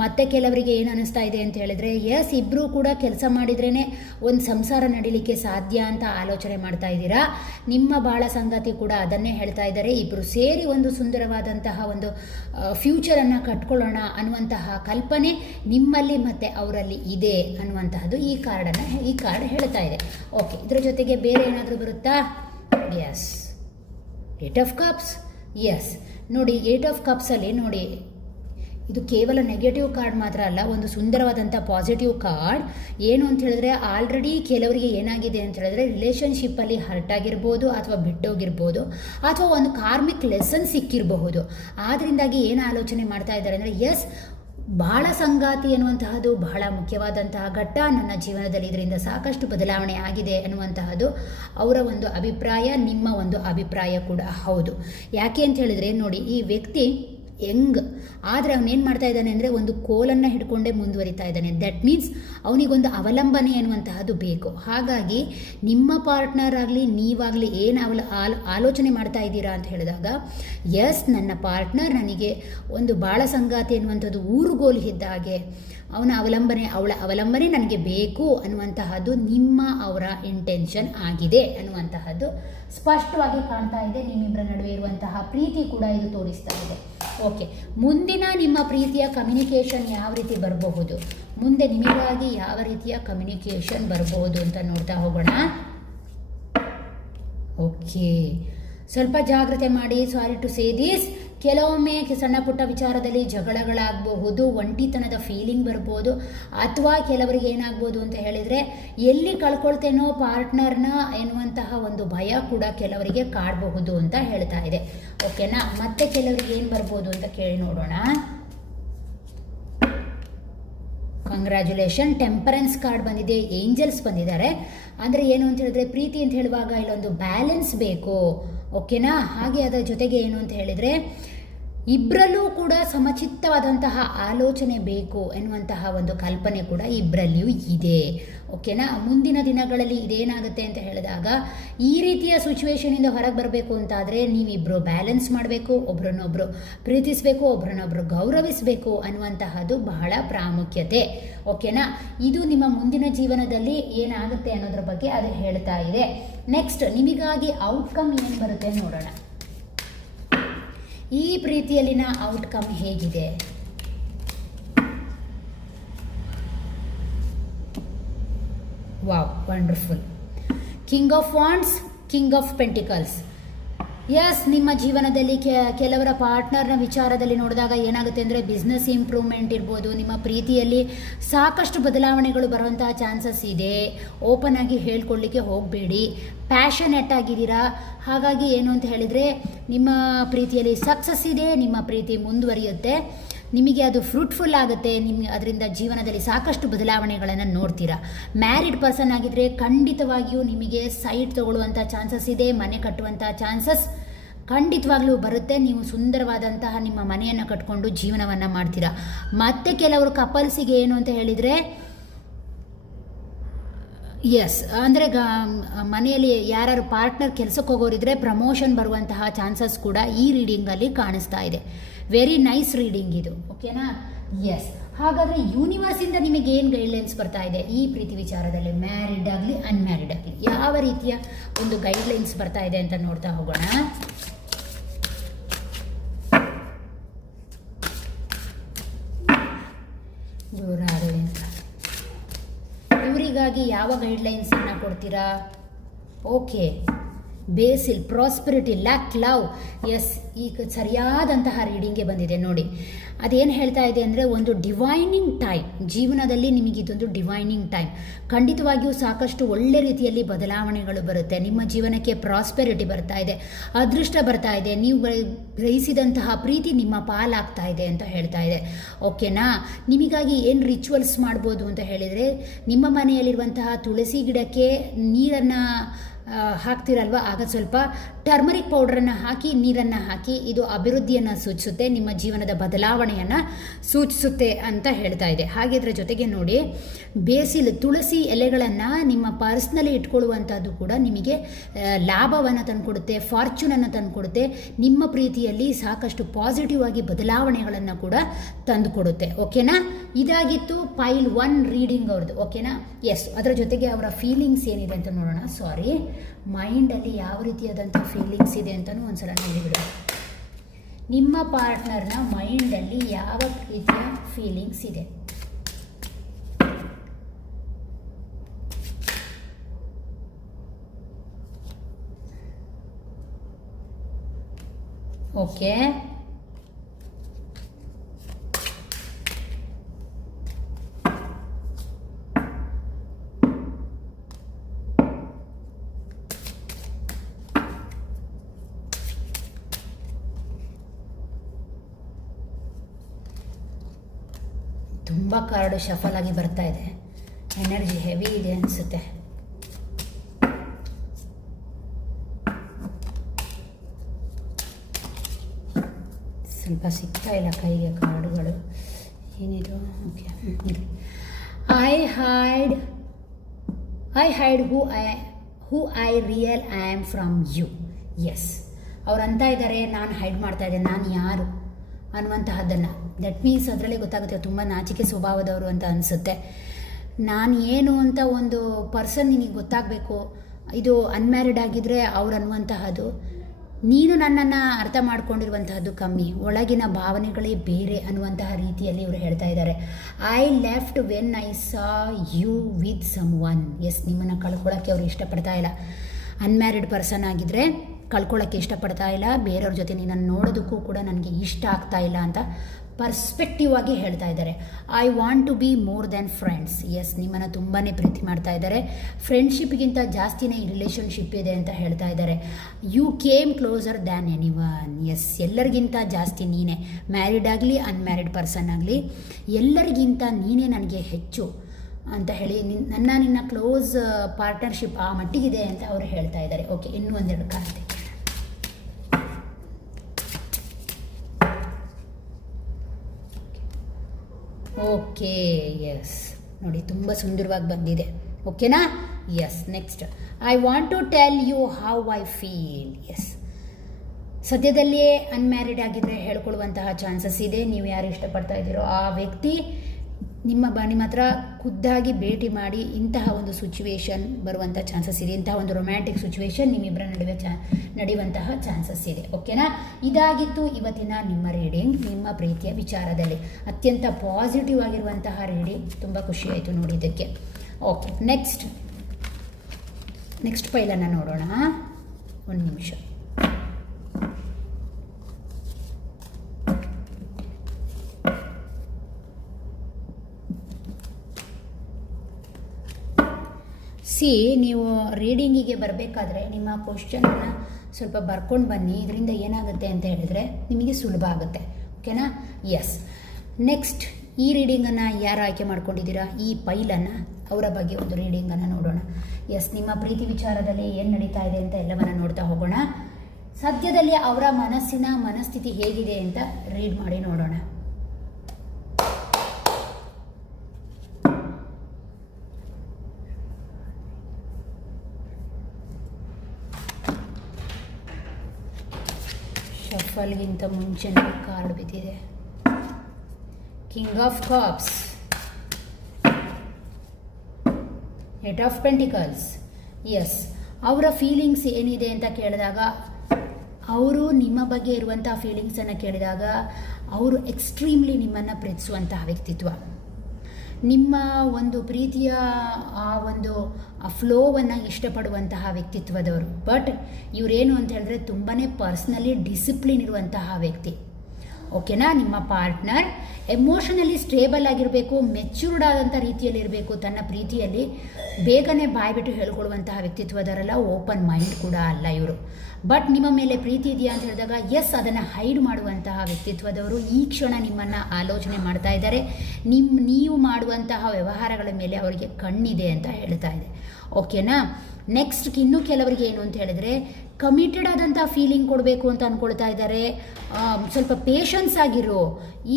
ಮತ್ತೆ ಕೆಲವರಿಗೆ ಏನು ಅನ್ನಿಸ್ತಾ ಇದೆ ಅಂತ ಹೇಳಿದ್ರೆ, ಎಸ್ ಇಬ್ಬರೂ ಕೂಡ ಕೆಲಸ ಮಾಡಿದ್ರೇ ಒಂದು ಸಂಸಾರ ನಡೀಲಿಕ್ಕೆ ಸಾಧ್ಯ ಅಂತ ಆಲೋಚನೆ ಮಾಡ್ತಾ ಇದ್ದೀರಾ. ನಿಮ್ಮ ಬಾಳ ಸಂಗಾತಿ ಕೂಡ ಅದನ್ನೇ ಹೇಳ್ತಾ ಇದ್ದಾರೆ. ಇಬ್ಬರು ಸೇರಿ ಒಂದು ಸುಂದರವಾದಂತಹ ಒಂದು ಫ್ಯೂಚರನ್ನು ಕಟ್ಕೊಳ್ಳೋಣ ಅನ್ನುವಂತಹ ಕಲ್ಪನೆ ನಿಮ್ಮಲ್ಲಿ ಮತ್ತು ಅವರಲ್ಲಿ ಇದೆ ಅನ್ನುವಂತಹದ್ದು ಈ ಕಾರ್ಡ್ ಹೇಳ್ತಾ ಇದೆ. ಓಕೆ, ಇದರ ಜೊತೆಗೆ ಬೇರೆ ಏನಾದರೂ ಬರುತ್ತಾ? S, 8 of cups. ಎಸ್, ನೋಡಿ 8 ಆಫ್ ಕಪ್ಸಲ್ಲಿ ನೋಡಿ, ಇದು ಕೇವಲ ನೆಗೆಟಿವ್ ಕಾರ್ಡ್ ಮಾತ್ರ ಅಲ್ಲ, ಒಂದು ಸುಂದರವಾದಂಥ ಪಾಸಿಟಿವ್ ಕಾರ್ಡ್. ಏನು ಅಂತ ಹೇಳಿದ್ರೆ, ಆಲ್ರೆಡಿ ಕೆಲವರಿಗೆ ಏನಾಗಿದೆ ಅಂತ ಹೇಳಿದ್ರೆ, ರಿಲೇಷನ್ಶಿಪ್ಪಲ್ಲಿ ಹರ್ಟ್ ಆಗಿರ್ಬೋದು ಅಥವಾ ಬಿಟ್ಟೋಗಿರ್ಬೋದು ಅಥವಾ ಒಂದು ಕಾರ್ಮಿಕ್ ಲೆಸನ್ ಸಿಕ್ಕಿರಬಹುದು. ಆದ್ದರಿಂದಾಗಿ ಏನು ಆಲೋಚನೆ ಮಾಡ್ತಾ ಇದ್ದಾರೆ ಅಂದರೆ, ಎಸ್ ಬಾಳ ಸಂಗಾತಿ ಅನ್ನುವಂತಹದ್ದು ಬಹಳ ಮುಖ್ಯವಾದಂತಹ ಘಟ್ಟ ನನ್ನ ಜೀವನದಲ್ಲಿ, ಇದರಿಂದ ಸಾಕಷ್ಟು ಬದಲಾವಣೆ ಆಗಿದೆ ಅನ್ನುವಂತಹದ್ದು ಅವರ ಒಂದು ಅಭಿಪ್ರಾಯ, ನಿಮ್ಮ ಒಂದು ಅಭಿಪ್ರಾಯ ಕೂಡ ಹೌದು. ಯಾಕೆ ಅಂತ ಹೇಳಿದ್ರೆ ನೋಡಿ, ಈ ವ್ಯಕ್ತಿ ಯಂಗ್ ಆದರೆ ಅವನೇನು ಮಾಡ್ತಾ ಇದ್ದಾನೆ ಅಂದರೆ, ಒಂದು ಕೋಲನ್ನು ಹಿಡ್ಕೊಂಡೇ ಮುಂದುವರಿತಾ ಇದ್ದಾನೆ. ದಟ್ ಮೀನ್ಸ್ ಅವನಿಗೊಂದು ಅವಲಂಬನೆ ಅನ್ನುವಂತಹದ್ದು ಬೇಕು. ಹಾಗಾಗಿ ನಿಮ್ಮ ಪಾರ್ಟ್ನರ್ ಆಗಲಿ ನೀವಾಗಲಿ ಏನು ಆಲೋಚನೆ ಮಾಡ್ತಾ ಇದ್ದೀರಾ ಅಂತ ಹೇಳಿದಾಗ, ಎಸ್ ನನ್ನ ಪಾರ್ಟ್ನರ್ ನನಗೆ ಒಂದು ಬಾಳ ಸಂಗಾತಿ ಅನ್ನುವಂಥದ್ದು ಊರುಗೋಲು ಇದ್ದ ಹಾಗೆ, ಅವಳ ಅವಲಂಬನೆ ನನಗೆ ಬೇಕು ಅನ್ನುವಂತಹದ್ದು ಅವರ ಇಂಟೆನ್ಷನ್ ಆಗಿದೆ ಅನ್ನುವಂತಹದ್ದು ಸ್ಪಷ್ಟವಾಗಿ ಕಾಣ್ತಾ ಇದೆ. ನಿಮ್ಮಿಬ್ಬರ ನಡುವೆ ಇರುವಂತಹ ಪ್ರೀತಿ ಕೂಡ ಇದು ತೋರಿಸ್ತಾ ಇದೆ. ಓಕೆ, ಮುಂದಿನ ನಿಮ್ಮ ಪ್ರೀತಿಯ ಕಮ್ಯುನಿಕೇಷನ್ ಯಾವ ರೀತಿ ಬರಬಹುದು, ಮುಂದೆ ನಿಮಗಾಗಿ ಯಾವ ರೀತಿಯ ಕಮ್ಯುನಿಕೇಷನ್ ಬರಬಹುದು ಅಂತ ನೋಡ್ತಾ ಹೋಗೋಣ. ಓಕೆ, ಸ್ವಲ್ಪ ಜಾಗ್ರತೆ ಮಾಡಿ. ಸಾರಿ ಟು ಸೇ ದಿಸ್, ಕೆಲವೊಮ್ಮೆ ಸಣ್ಣ ಪುಟ್ಟ ವಿಚಾರದಲ್ಲಿ ಜಗಳಗಳಾಗಬಹುದು, ಒಂಟಿತನದ ಫೀಲಿಂಗ್ ಬರ್ಬೋದು, ಅಥವಾ ಕೆಲವರಿಗೆ ಏನಾಗ್ಬೋದು ಅಂತ ಹೇಳಿದರೆ ಎಲ್ಲಿ ಕಳ್ಕೊಳ್ತೇನೋ ಪಾರ್ಟ್ನರ್ನ ಎನ್ನುವಂತಹ ಒಂದು ಭಯ ಕೂಡ ಕೆಲವರಿಗೆ ಕಾಡಬಹುದು ಅಂತ ಹೇಳ್ತಾ ಇದೆ. ಓಕೆನಾ, ಮತ್ತೆ ಕೆಲವರಿಗೆ ಏನು ಬರ್ಬೋದು ಅಂತ ಕೇಳಿ ನೋಡೋಣ. ಕಂಗ್ರ್ಯಾಚುಲೇಷನ್, ಟೆಂಪರೆನ್ಸ್ ಕಾರ್ಡ್ ಬಂದಿದೆ, ಏಂಜಲ್ಸ್ ಬಂದಿದ್ದಾರೆ. ಅಂದರೆ ಏನು ಅಂತ ಹೇಳಿದ್ರೆ, ಪ್ರೀತಿ ಅಂತ ಹೇಳುವಾಗ ಇಲ್ಲೊಂದು ಬ್ಯಾಲೆನ್ಸ್ ಬೇಕು. ಓಕೆನಾ, ಹಾಗೆ ಅದರ ಜೊತೆಗೆ ಏನು ಅಂತ ಹೇಳಿದರೆ, ಇಬ್ಬರಲ್ಲೂ ಕೂಡ ಸಮಚಿತ್ತವಾದಂತಹ ಆಲೋಚನೆ ಬೇಕು ಎನ್ನುವಂತಹ ಒಂದು ಕಲ್ಪನೆ ಕೂಡ ಇಬ್ಬರಲ್ಲಿಯೂ ಇದೆ. ಓಕೆನಾ, ಮುಂದಿನ ದಿನಗಳಲ್ಲಿ ಇದೇನಾಗುತ್ತೆ ಅಂತ ಹೇಳಿದಾಗ, ಈ ರೀತಿಯ ಸಿಚುವೇಶನಿಂದ ಹೊರಗೆ ಬರಬೇಕು ಅಂತಾದರೆ ನೀವಿಬ್ಬರು ಬ್ಯಾಲೆನ್ಸ್ ಮಾಡಬೇಕು, ಒಬ್ರನ್ನೊಬ್ರು ಪ್ರೀತಿಸಬೇಕು, ಒಬ್ರನ್ನೊಬ್ರು ಗೌರವಿಸಬೇಕು ಅನ್ನುವಂತಹದ್ದು ಬಹಳ ಪ್ರಾಮುಖ್ಯತೆ. ಓಕೆನಾ, ಇದು ನಿಮ್ಮ ಮುಂದಿನ ಜೀವನದಲ್ಲಿ ಏನಾಗುತ್ತೆ ಅನ್ನೋದ್ರ ಬಗ್ಗೆ ಅದು ಹೇಳ್ತಾ ಇದೆ. ನೆಕ್ಸ್ಟ್, ನಿಮಗಾಗಿ ಔಟ್ಕಮ್ ಏನು ಬರುತ್ತೆ ನೋಡೋಣ. ಈ ಪ್ರೀತಿಯಲ್ಲಿನ ಔಟ್ಕಮ್ ಹೇಗಿದೆ? Wow, wonderful. King of wands, king of pentacles. Yes, ನಿಮ್ಮ ಜೀವನದಲ್ಲಿ ಕೆಲವರ ಪಾರ್ಟ್ನರ್ನ ವಿಚಾರದಲ್ಲಿ ನೋಡಿದಾಗ ಏನಾಗುತ್ತೆ ಅಂದರೆ, ಬಿಸ್ನೆಸ್ ಇಂಪ್ರೂವ್ಮೆಂಟ್ ಇರ್ಬೋದು, ನಿಮ್ಮ ಪ್ರೀತಿಯಲ್ಲಿ ಸಾಕಷ್ಟು ಬದಲಾವಣೆಗಳು ಬರುವಂತಹ ಚಾನ್ಸಸ್ ಇದೆ. ಓಪನ್ ಆಗಿ ಹೇಳ್ಕೊಳ್ಳಿಕ್ಕೆ ಹೋಗಬೇಡಿ. ಪ್ಯಾಷನೆಟ್ ಆಗಿದ್ದೀರಾ. ಹಾಗಾಗಿ ಏನು ಅಂತ ಹೇಳಿದರೆ ನಿಮ್ಮ ಪ್ರೀತಿಯಲ್ಲಿ ಸಕ್ಸಸ್ ಇದೆ, ನಿಮ್ಮ ಪ್ರೀತಿ ಮುಂದುವರಿಯುತ್ತೆ, ನಿಮಗೆ ಅದು ಫ್ರೂಟ್ಫುಲ್ ಆಗುತ್ತೆ, ನಿಮಗೆ ಅದರಿಂದ ಜೀವನದಲ್ಲಿ ಸಾಕಷ್ಟು ಬದಲಾವಣೆಗಳನ್ನು ನೋಡ್ತೀರಾ. ಮ್ಯಾರಿಡ್ ಪರ್ಸನ್ ಆಗಿದ್ದರೆ ಖಂಡಿತವಾಗಿಯೂ ನಿಮಗೆ ಸೈಟ್ ತಗೊಳ್ಳುವಂಥ ಚಾನ್ಸಸ್ ಇದೆ, ಮನೆ ಕಟ್ಟುವಂಥ ಚಾನ್ಸಸ್ ಖಂಡಿತವಾಗ್ಲೂ ಬರುತ್ತೆ. ನೀವು ಸುಂದರವಾದಂತಹ ನಿಮ್ಮ ಮನೆಯನ್ನು ಕಟ್ಕೊಂಡು ಜೀವನವನ್ನು ಮಾಡ್ತೀರಾ. ಮತ್ತು ಕೆಲವರು ಕಪಲ್ಸಿಗೆ ಏನು ಅಂತ ಹೇಳಿದರೆ ಎಸ್ ಅಂದರೆ ಮನೆಯಲ್ಲಿ ಯಾರು ಪಾರ್ಟ್ನರ್ ಕೆಲಸಕ್ಕೆ ಹೋಗೋರಿದ್ರೆ ಪ್ರಮೋಷನ್ ಬರುವಂತಹ ಚಾನ್ಸಸ್ ಕೂಡ ಈ ರೀಡಿಂಗಲ್ಲಿ ಕಾಣಿಸ್ತಾ ಇದೆ. ವೆರಿ ನೈಸ್ ರೀಡಿಂಗ್ ಇದು, ಓಕೆನಾ? ಎಸ್. ಹಾಗಾದರೆ ಯೂನಿವರ್ಸಿಂದ ನಿಮಗೆ ಏನು ಗೈಡ್ಲೈನ್ಸ್ ಬರ್ತಾ ಇದೆ ಈ ಪ್ರೀತಿ ವಿಚಾರದಲ್ಲಿ, ಮ್ಯಾರಿಡ್ ಆಗಲಿ ಅನ್ಮ್ಯಾರಿಡ್ ಆಗಲಿ ಯಾವ ರೀತಿಯ ಒಂದು ಗೈಡ್ಲೈನ್ಸ್ ಬರ್ತಾ ಇದೆ ಅಂತ ನೋಡ್ತಾ ಹೋಗೋಣ. ಇವರಿಗಾಗಿ ಯಾವ ಗೈಡ್ಲೈನ್ಸನ್ನು ಕೊಡ್ತೀರಾ? Okay, basil, prosperity, lack, love. Yes, ಈಗ ಸರಿಯಾದಂತಹ ರೀಡಿಂಗ್ಗೆ ಬಂದಿದೆ ನೋಡಿ. ಅದೇನು ಹೇಳ್ತಾ ಇದೆ ಅಂದರೆ ಒಂದು ಡಿವೈನಿಂಗ್ ಟೈಮ್, ಜೀವನದಲ್ಲಿ ನಿಮಗಿದೊಂದು ಡಿವೈನಿಂಗ್ ಟೈಮ್. ಖಂಡಿತವಾಗಿಯೂ ಸಾಕಷ್ಟು ಒಳ್ಳೆ ರೀತಿಯಲ್ಲಿ ಬದಲಾವಣೆಗಳು ಬರುತ್ತೆ. ನಿಮ್ಮ ಜೀವನಕ್ಕೆ ಪ್ರಾಸ್ಪೆರಿಟಿ ಬರ್ತಾ ಇದೆ, ಅದೃಷ್ಟ ಬರ್ತಾ ಇದೆ, ನೀವು ಗ್ರಹಿಸಿದಂತಹ ಪ್ರೀತಿ ನಿಮ್ಮ ಪಾಲಾಗ್ತಾ ಇದೆ ಅಂತ ಹೇಳ್ತಾ ಇದೆ. ಓಕೆನಾ? ನಿಮಗಾಗಿ ಏನು ರಿಚುವಲ್ಸ್ ಮಾಡ್ಬೋದು ಅಂತ ಹೇಳಿದರೆ, ನಿಮ್ಮ ಮನೆಯಲ್ಲಿರುವಂತಹ ತುಳಸಿ ಗಿಡಕ್ಕೆ ನೀರನ್ನು ಹಾಕ್ತಿರಲ್ವ, ಆಗ ಸ್ವಲ್ಪ ಟರ್ಮರಿಕ್ ಪೌಡ್ರನ್ನು ಹಾಕಿ ನೀರನ್ನು ಹಾಕಿ, ಇದು ಅಭಿವೃದ್ಧಿಯನ್ನು ಸೂಚಿಸುತ್ತೆ, ನಿಮ್ಮ ಜೀವನದ ಬದಲಾವಣೆಯನ್ನು ಸೂಚಿಸುತ್ತೆ ಅಂತ ಹೇಳ್ತಾ ಇದೆ. ಹಾಗೆ ಇದರ ಜೊತೆಗೆ ನೋಡಿ, ಬೇಸಿಲ್, ತುಳಸಿ ಎಲೆಗಳನ್ನು ನಿಮ್ಮ ಪರ್ಸ್ನಲ್ಲಿ ಇಟ್ಕೊಳ್ಳುವಂಥದ್ದು ಕೂಡ ನಿಮಗೆ ಲಾಭವನ್ನು ತಂದುಕೊಡುತ್ತೆ, ಫಾರ್ಚೂನನ್ನು ತಂದುಕೊಡುತ್ತೆ, ನಿಮ್ಮ ಪ್ರೀತಿಯಲ್ಲಿ ಸಾಕಷ್ಟು ಪಾಸಿಟಿವ್ ಆಗಿ ಬದಲಾವಣೆಗಳನ್ನು ಕೂಡ ತಂದುಕೊಡುತ್ತೆ. ಓಕೆನಾ? ಇದಾಗಿತ್ತು ಪೈಲ್ 1 ರೀಡಿಂಗ್ ಅವ್ರದ್ದು. ಓಕೆನಾ? ಎಸ್. ಅದರ ಜೊತೆಗೆ ಅವರ ಫೀಲಿಂಗ್ಸ್ ಏನಿದೆ ಅಂತ ನೋಡೋಣ. ಸಾರಿ, ಮೈಂಡಲ್ಲಿ ಯಾವ ರೀತಿಯಾದಂಥ ಫೀಲಿಂಗ್ಸ್ ಇದೆ ಅಂತಲೂ ಒಂದ್ಸಲ ನೋಡಿಬಿಡೋಣ. ನಿಮ್ಮ ಪಾರ್ಟ್ನರ್ನ ಮೈಂಡಲ್ಲಿ ಯಾವ ರೀತಿಯ ಫೀಲಿಂಗ್ಸ್ ಇದೆ? ಓಕೆ, ತುಂಬ ಕಾರ್ಡು ಶಫಲ್ ಆಗಿ ಬರ್ತಾ ಇದೆ, ಎನರ್ಜಿ ಹೆವಿ ಇದೆ ಅನಿಸುತ್ತೆ. ಸ್ವಲ್ಪ ಸಿಗ್ತಾ ಇಲ್ಲ ಕೈಗೆ ಕಾರ್ಡುಗಳು. ಏನಿದು? Okay, I hide who I real I am from you. Yes, ಅವ್ರು ಅಂತ ಇದ್ದಾರೆ, ನಾನು ಹೈಡ್ ಮಾಡ್ತಾ ಇದ್ದೆ, ನಾನು ಯಾರು ಅನ್ನುವಂತಹದ್ದನ್ನು. ದಟ್ ಮೀನ್ಸ್ ಅದರಲ್ಲೇ ಗೊತ್ತಾಗುತ್ತೆ ತುಂಬ ನಾಚಿಕೆ ಸ್ವಭಾವದವರು ಅಂತ ಅನಿಸುತ್ತೆ. ನಾನು ಏನು ಅಂತ ಒಂದು ಪರ್ಸನ್ ನಿನಗೆ ಗೊತ್ತಾಗಬೇಕು. ಇದು ಅನ್ಮ್ಯಾರಿಡ್ ಆಗಿದ್ದರೆ ಅವ್ರು ಅನ್ನುವಂತಹದ್ದು, ನೀನು ನನ್ನನ್ನು ಅರ್ಥ ಮಾಡ್ಕೊಂಡಿರುವಂತಹದ್ದು ಕಮ್ಮಿ, ಒಳಗಿನ ಭಾವನೆಗಳೇ ಬೇರೆ ಅನ್ನುವಂತಹ ರೀತಿಯಲ್ಲಿ ಇವರು ಹೇಳ್ತಾ ಇದ್ದಾರೆ. I left when I saw you with someone. Yes, ನಿಮ್ಮನ್ನು ಕಳ್ಕೊಳ್ಳೋಕ್ಕೆ ಅವರು ಇಷ್ಟಪಡ್ತಾ ಇಲ್ಲ. ಅನ್ಮ್ಯಾರಿಡ್ ಪರ್ಸನ್ ಆಗಿದ್ದರೆ ಕಳ್ಕೊಳ್ಳೋಕ್ಕೆ ಇಷ್ಟಪಡ್ತಾ ಇಲ್ಲ, ಬೇರೆಯವ್ರ ಜೊತೆ ನಿನ್ನನ್ನು ನೋಡೋದಕ್ಕೂ ಕೂಡ ನನಗೆ ಇಷ್ಟ ಆಗ್ತಾ ಇಲ್ಲ ಅಂತ ಪರ್ಸ್ಪೆಕ್ಟಿವ್ ಆಗಿ ಹೇಳ್ತಾ ಇದ್ದಾರೆ. I want to be more than friends. Yes, ನಿಮ್ಮನ್ನು ತುಂಬಾ ಪ್ರೀತಿ ಮಾಡ್ತಾ ಇದ್ದಾರೆ, ಫ್ರೆಂಡ್ಶಿಪ್ಗಿಂತ ಜಾಸ್ತಿನೇ ಈ ರಿಲೇಷನ್ಶಿಪ್ ಇದೆ ಅಂತ ಹೇಳ್ತಾ ಇದ್ದಾರೆ. You came closer than anyone. Yes, ಎಲ್ಲರಿಗಿಂತ ಜಾಸ್ತಿ ನೀನೇ, ಮ್ಯಾರಿಡ್ ಆಗಲಿ ಅನ್ಮ್ಯಾರಿಡ್ ಪರ್ಸನ್ ಆಗಲಿ ಎಲ್ಲರಿಗಿಂತ ನೀನೇ ನನಗೆ ಹೆಚ್ಚು ಅಂತ ಹೇಳಿ ನಿನ್ನ ಕ್ಲೋಸ್ ಪಾರ್ಟ್ನರ್ಶಿಪ್ ಆ ಮಟ್ಟಿಗಿದೆ ಅಂತ ಅವರು ಹೇಳ್ತಾ ಇದ್ದಾರೆ. ಓಕೆ, ಇನ್ನೂ ಒಂದೆರಡು ಕಾರ್ಡ್. ಓಕೆ, ಎಸ್, ನೋಡಿ ತುಂಬ ಸುಂದರವಾಗಿ ಬಂದಿದೆ. ಓಕೆನಾ? Yes. Next, I want to tell you how I feel. Yes, ಸದ್ಯದಲ್ಲಿಯೇ ಅನ್ಮ್ಯಾರಿಡ್ ಆಗಿದ್ದರೆ ಹೇಳ್ಕೊಳ್ಳುವಂತಹ ಚಾನ್ಸಸ್ ಇದೆ. ನೀವು ಯಾರು ಇಷ್ಟಪಡ್ತಾ ಇದ್ದೀರೋ ಆ ವ್ಯಕ್ತಿ ನಿಮ್ಮ ಹತ್ರ ಖುದ್ದಾಗಿ ಭೇಟಿ ಮಾಡಿ ಇಂತಹ ಒಂದು ಸಿಚುವೇಶನ್ ಬರುವಂಥ ಚಾನ್ಸಸ್ ಇದೆ, ಇಂತಹ ಒಂದು ರೊಮ್ಯಾಂಟಿಕ್ ಸಿಚುವೇಶನ್ ನಿಮ್ಮಿಬ್ಬರ ನಡುವೆ ನಡೆಯುವಂತಹ ಚಾನ್ಸಸ್ ಇದೆ. ಓಕೆನಾ? ಇದಾಗಿತ್ತು ಇವತ್ತಿನ ನಿಮ್ಮ ರೀಡಿಂಗ್, ನಿಮ್ಮ ಪ್ರೀತಿಯ ವಿಚಾರದಲ್ಲಿ ಅತ್ಯಂತ ಪಾಸಿಟಿವ್ ಆಗಿರುವಂತಹ ರೀಡಿಂಗ್. ತುಂಬ ಖುಷಿಯಾಯಿತು ನೋಡಿದ್ದಕ್ಕೆ. ಓಕೆ, ನೆಕ್ಸ್ಟ್ ಫೈಲನ್ನು ನೋಡೋಣ. ಒಂದು ನಿಮಿಷ. ಸಿ ನೀವು ರೀಡಿಂಗಿಗೆ ಬರಬೇಕಾದ್ರೆ ನಿಮ್ಮ ಕ್ವಶನನ್ನು ಸ್ವಲ್ಪ ಬರ್ಕೊಂಡು ಬನ್ನಿ. ಇದರಿಂದ ಏನಾಗುತ್ತೆ ಅಂತ ಹೇಳಿದರೆ ನಿಮಗೆ ಸುಲಭ ಆಗುತ್ತೆ. ಓಕೆನಾ? ಎಸ್. ನೆಕ್ಸ್ಟ್ ಈ ರೀಡಿಂಗನ್ನು ಯಾರು ಆಯ್ಕೆ ಮಾಡ್ಕೊಂಡಿದ್ದೀರಾ, ಈ ಪೈಲನ್ನು, ಅವರ ಬಗ್ಗೆ ಒಂದು ರೀಡಿಂಗನ್ನು ನೋಡೋಣ. ಎಸ್, ನಿಮ್ಮ ಪ್ರೀತಿ ವಿಚಾರದಲ್ಲಿ ಏನು ನಡೀತಾ ಇದೆ ಅಂತ ಎಲ್ಲವನ್ನು ನೋಡ್ತಾ ಹೋಗೋಣ. ಸದ್ಯದಲ್ಲಿ ಅವರ ಮನಸ್ಥಿತಿ ಹೇಗಿದೆ ಅಂತ ರೀಡ್ ಮಾಡಿ ನೋಡೋಣ. ಶಫಲ್ಗಿಂತ ಮುಂಚೆನೇ ಕಾರ್ಡ್ ಬಿದ್ದಿದೆ. King of cups, eight of pentacles. Yes, ಅವರ ಫೀಲಿಂಗ್ಸ್ ಏನಿದೆ ಅಂತ ಕೇಳಿದಾಗ, ಅವರು ನಿಮ್ಮ ಬಗ್ಗೆ ಇರುವಂಥ ಫೀಲಿಂಗ್ಸನ್ನು ಕೇಳಿದಾಗ, ಅವರು ಎಕ್ಸ್ಟ್ರೀಮ್ಲಿ ನಿಮ್ಮನ್ನು ಪ್ರೀತಿಸುವಂತಹ ವ್ಯಕ್ತಿತ್ವ, ನಿಮ್ಮ ಒಂದು ಪ್ರೀತಿಯ ಆ ಒಂದು ಫ್ಲೋವನ್ನು ಇಷ್ಟಪಡುವಂತಹ ವ್ಯಕ್ತಿತ್ವದವರು. ಬಟ್ ಇವರೇನು ಅಂತ ಹೇಳಿದ್ರೆ ತುಂಬಾ ಪರ್ಸ್ನಲಿ ಡಿಸಿಪ್ಲಿನ್ ಇರುವಂತಹ ವ್ಯಕ್ತಿ. ಓಕೆನಾ? ನಿಮ್ಮ ಪಾರ್ಟ್ನರ್ ಎಮೋಷನಲಿ ಸ್ಟೇಬಲ್ ಆಗಿರಬೇಕು, ಮೆಚ್ಯೂರ್ಡ್ ಆದಂಥ ರೀತಿಯಲ್ಲಿ ಇರಬೇಕು. ತನ್ನ ಪ್ರೀತಿಯಲ್ಲಿ ಬೇಗನೆ ಬಾಯ್ಬಿಟ್ಟು ಹೇಳ್ಕೊಳ್ಳುವಂತಹ ವ್ಯಕ್ತಿತ್ವದವರಲ್ಲ, ಓಪನ್ ಮೈಂಡ್ ಕೂಡ ಅಲ್ಲ ಇವರು. ಬಟ್ ನಿಮ್ಮ ಮೇಲೆ ಪ್ರೀತಿ ಇದೆಯಾ ಅಂತ ಹೇಳಿದಾಗ ಎಸ್, ಅದನ್ನು ಹೈಡ್ ಮಾಡುವಂತಹ ವ್ಯಕ್ತಿತ್ವದವರು. ಈ ಕ್ಷಣ ನಿಮ್ಮನ್ನು ಆಲೋಚನೆ ಮಾಡ್ತಾ ಇದ್ದಾರೆ. ನೀವು ಮಾಡುವಂತಹ ವ್ಯವಹಾರಗಳ ಮೇಲೆ ಅವರಿಗೆ ಕಣ್ಣಿದೆ ಅಂತ ಹೇಳ್ತಾ ಇದೆ. ಓಕೆನಾ? ನೆಕ್ಸ್ಟ್ ಇನ್ನೂ ಕೆಲವರಿಗೆ ಏನು ಅಂತ ಹೇಳಿದ್ರೆ ಕಮಿಟೆಡ್ ಆದಂಥ ಫೀಲಿಂಗ್ ಕೊಡಬೇಕು ಅಂತ ಅಂದ್ಕೊಳ್ತಾ ಇದ್ದಾರೆ. ಸ್ವಲ್ಪ ಪೇಷನ್ಸ್ ಆಗಿರೋ,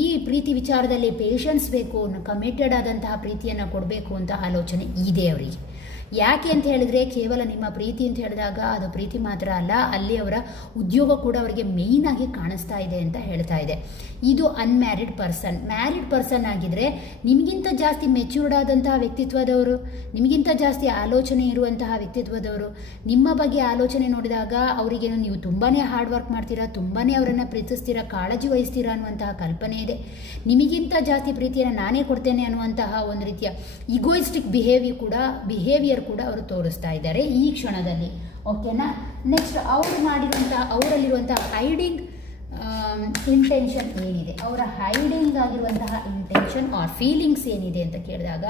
ಈ ಪ್ರೀತಿ ವಿಚಾರದಲ್ಲಿ ಪೇಷನ್ಸ್ ಬೇಕು, ಕಮಿಟೆಡ್ ಆದಂತಹ ಪ್ರೀತಿಯನ್ನು ಕೊಡಬೇಕು ಅಂತ ಆಲೋಚನೆ ಇದೆ ಅವರಿಗೆ. ಯಾಕೆ ಅಂತ ಹೇಳಿದ್ರೆ ಕೇವಲ ನಿಮ್ಮ ಪ್ರೀತಿ ಅಂತ ಹೇಳಿದಾಗ ಅದು ಪ್ರೀತಿ ಮಾತ್ರ ಅಲ್ಲ, ಅಲ್ಲಿ ಅವರ ಉದ್ಯೋಗ ಕೂಡ ಅವರಿಗೆ ಮೇಯ್ನ್ ಆಗಿ ಕಾಣಿಸ್ತಾ ಇದೆ ಅಂತ ಹೇಳ್ತಾ ಇದೆ. ಇದು ಅನ್ಮ್ಯಾರಿಡ್ ಪರ್ಸನ್. ಮ್ಯಾರಿಡ್ ಪರ್ಸನ್ ಆಗಿದ್ರೆ ನಿಮಗಿಂತ ಜಾಸ್ತಿ ಮೆಚ್ಯೂರ್ಡ್ ಆದಂತಹ ವ್ಯಕ್ತಿತ್ವದವರು, ನಿಮಗಿಂತ ಜಾಸ್ತಿ ಆಲೋಚನೆ ಇರುವಂತಹ ವ್ಯಕ್ತಿತ್ವದವರು. ನಿಮ್ಮ ಬಗ್ಗೆ ಆಲೋಚನೆ ನೋಡಿದಾಗ ಅವರಿಗೇನು ನೀವು ತುಂಬಾ ಹಾರ್ಡ್ ವರ್ಕ್ ಮಾಡ್ತೀರಾ, ತುಂಬಾ ಅವರನ್ನು ಪ್ರೀತಿಸ್ತೀರಾ, ಕಾಳಜಿ ವಹಿಸ್ತೀರಾ ಅನ್ನುವಂತಹ ಕಲ್ಪನೆ ಇದೆ. ನಿಮಗಿಂತ ಜಾಸ್ತಿ ಪ್ರೀತಿಯನ್ನು ನಾನೇ ಕೊಡ್ತೇನೆ ಅನ್ನುವಂತಹ ಒಂದು ರೀತಿಯ ಈಗೋಯಿಸ್ಟಿಕ್ ಬಿಹೇವಿಯರ್ ಕೂಡ ಅವರು ತೋರಿಸ್ತಾ ಇದ್ದಾರೆ ಈ ಕ್ಷಣದಲ್ಲಿ. ಓಕೆನಾ? ನೆಕ್ಸ್ಟ್ ಅವರಲ್ಲಿರುವಂತಹ ಹೈಡಿಂಗ್ ಇಂಟೆನ್ಷನ್ ಏನಿದೆ, ಅವರ ಹೈಡಿಂಗ್ ಆಗಿರುವಂತಹ ಇಂಟೆನ್ಷನ್ ಆರ್ ಫೀಲಿಂಗ್ಸ್ ಏನಿದೆ ಅಂತ ಕೇಳಿದಾಗ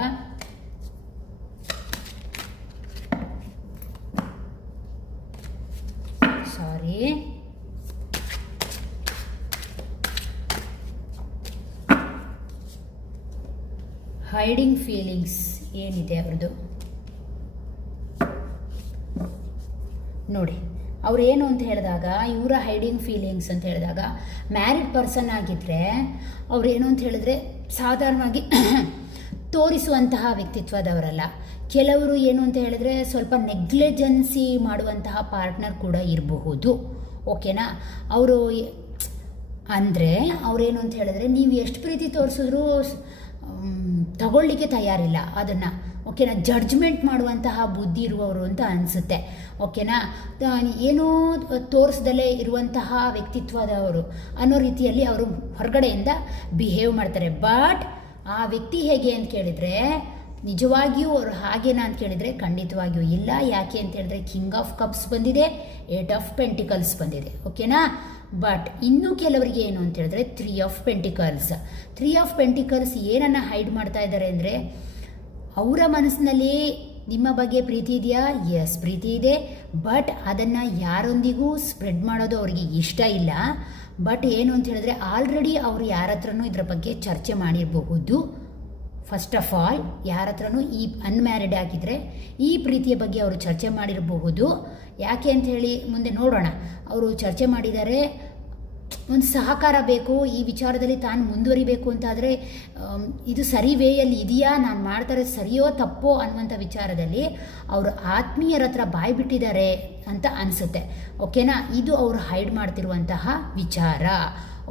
ಹೈಡಿಂಗ್ ಫೀಲಿಂಗ್ಸ್ ಏನಿದೆ ಅವ್ರದ್ದು ನೋಡಿ. ಅವ್ರೇನು ಅಂತ ಹೇಳಿದಾಗ ಇವರ ಹೈಡಿಂಗ್ ಫೀಲಿಂಗ್ಸ್ ಅಂತ ಹೇಳಿದಾಗ ಮ್ಯಾರಿಡ್ ಪರ್ಸನ್ ಆಗಿದ್ದರೆ ಅವ್ರೇನು ಅಂತ ಹೇಳಿದ್ರೆ ಸಾಧಾರಣವಾಗಿ ತೋರಿಸುವಂತಹ ವ್ಯಕ್ತಿತ್ವದವರಲ್ಲ. ಕೆಲವರು ಏನು ಅಂತ ಹೇಳಿದ್ರೆ ಸ್ವಲ್ಪ ನೆಗ್ಲಿಜೆನ್ಸಿ ಮಾಡುವಂತಹ ಪಾರ್ಟ್ನರ್ ಕೂಡ ಇರಬಹುದು. ಓಕೆನಾ? ಅವರು ಅಂದರೆ ಅವರೇನು ಅಂತ ಹೇಳಿದ್ರೆ ನೀವು ಎಷ್ಟು ಪ್ರೀತಿ ತೋರಿಸಿದ್ರೂ ತಗೊಳ್ಳಿಕ್ಕೆ ತಯಾರಿಲ್ಲ ಅದನ್ನು. ಓಕೆನಾ? ಜಡ್ಜ್ಮೆಂಟ್ ಮಾಡುವಂತಹ ಬುದ್ಧಿ ಇರುವವರು ಅಂತ ಅನಿಸುತ್ತೆ. ಓಕೆನಾ? ಏನೋ ತೋರಿಸ್ದಲೇ ಇರುವಂತಹ ವ್ಯಕ್ತಿತ್ವದವರು ಅನ್ನೋ ರೀತಿಯಲ್ಲಿ ಅವರು ಹೊರಗಡೆಯಿಂದ ಬಿಹೇವ್ ಮಾಡ್ತಾರೆ. ಬಟ್ ಆ ವ್ಯಕ್ತಿ ಹೇಗೆ ಅಂತ ಕೇಳಿದರೆ ನಿಜವಾಗಿಯೂ ಅವರು ಹಾಗೇನಾ ಅಂತ ಕೇಳಿದರೆ ಖಂಡಿತವಾಗಿಯೂ ಇಲ್ಲ. ಯಾಕೆ ಅಂತ ಹೇಳಿದ್ರೆ ಕಿಂಗ್ ಆಫ್ ಕಪ್ಸ್ ಬಂದಿದೆ, ಏಟ್ ಆಫ್ ಪೆಂಟಿಕಲ್ಸ್ ಬಂದಿದೆ. ಓಕೆನಾ? ಬಟ್ ಇನ್ನೂ ಕೆಲವರಿಗೆ ಏನು ಅಂತ ಹೇಳಿದ್ರೆ ತ್ರೀ ಆಫ್ ಪೆಂಟಿಕಲ್ಸ್ ಏನನ್ನು ಹೈಡ್ ಮಾಡ್ತಾ ಇದ್ದಾರೆ ಅಂದರೆ ಅವರ ಮನಸ್ಸಿನಲ್ಲಿ ನಿಮ್ಮ ಬಗ್ಗೆ ಪ್ರೀತಿ ಇದೆಯಾ? ಎಸ್, ಪ್ರೀತಿ ಇದೆ. ಬಟ್ ಅದನ್ನು ಯಾರೊಂದಿಗೂ ಸ್ಪ್ರೆಡ್ ಮಾಡೋದು ಅವರಿಗೆ ಇಷ್ಟ ಇಲ್ಲ. ಬಟ್ ಏನು ಅಂತ ಹೇಳಿದ್ರೆ ಆಲ್ರೆಡಿ ಅವರು ಯಾರ ಹತ್ರನೂ ಇದರ ಬಗ್ಗೆ ಚರ್ಚೆ ಮಾಡಿರಬಹುದು. ಫಸ್ಟ್ ಆಫ್ ಆಲ್ ಯಾರ ಹತ್ರನೂ ಈ ಅನ್ಮ್ಯಾರಿಡ್ ಆಗಿದ್ದರೆ ಈ ಪ್ರೀತಿಯ ಬಗ್ಗೆ ಅವರು ಚರ್ಚೆ ಮಾಡಿರಬಹುದು. ಯಾಕೆ ಅಂತ ಹೇಳಿ ಮುಂದೆ ನೋಡೋಣ. ಅವರು ಚರ್ಚೆ ಮಾಡಿದ್ದಾರೆ, ಒಂದು ಸಹಕಾರ ಬೇಕು ಈ ವಿಚಾರದಲ್ಲಿ, ತಾನು ಮುಂದುವರಿಬೇಕು ಅಂತಾದರೆ ಇದು ಸರಿ ವೇಯಲ್ಲಿ ಇದೆಯಾ, ನಾನು ಮಾಡ್ತಾರೆ ಸರಿಯೋ ತಪ್ಪೋ ಅನ್ನುವಂಥ ವಿಚಾರದಲ್ಲಿ ಅವರು ಆತ್ಮೀಯರ ಹತ್ರ ಬಾಯಿ ಬಿಟ್ಟಿದ್ದಾರೆ ಅಂತ ಅನಿಸುತ್ತೆ. ಓಕೆನಾ? ಇದು ಅವರು ಹೈಡ್ ಮಾಡ್ತಿರುವಂತಹ ವಿಚಾರ.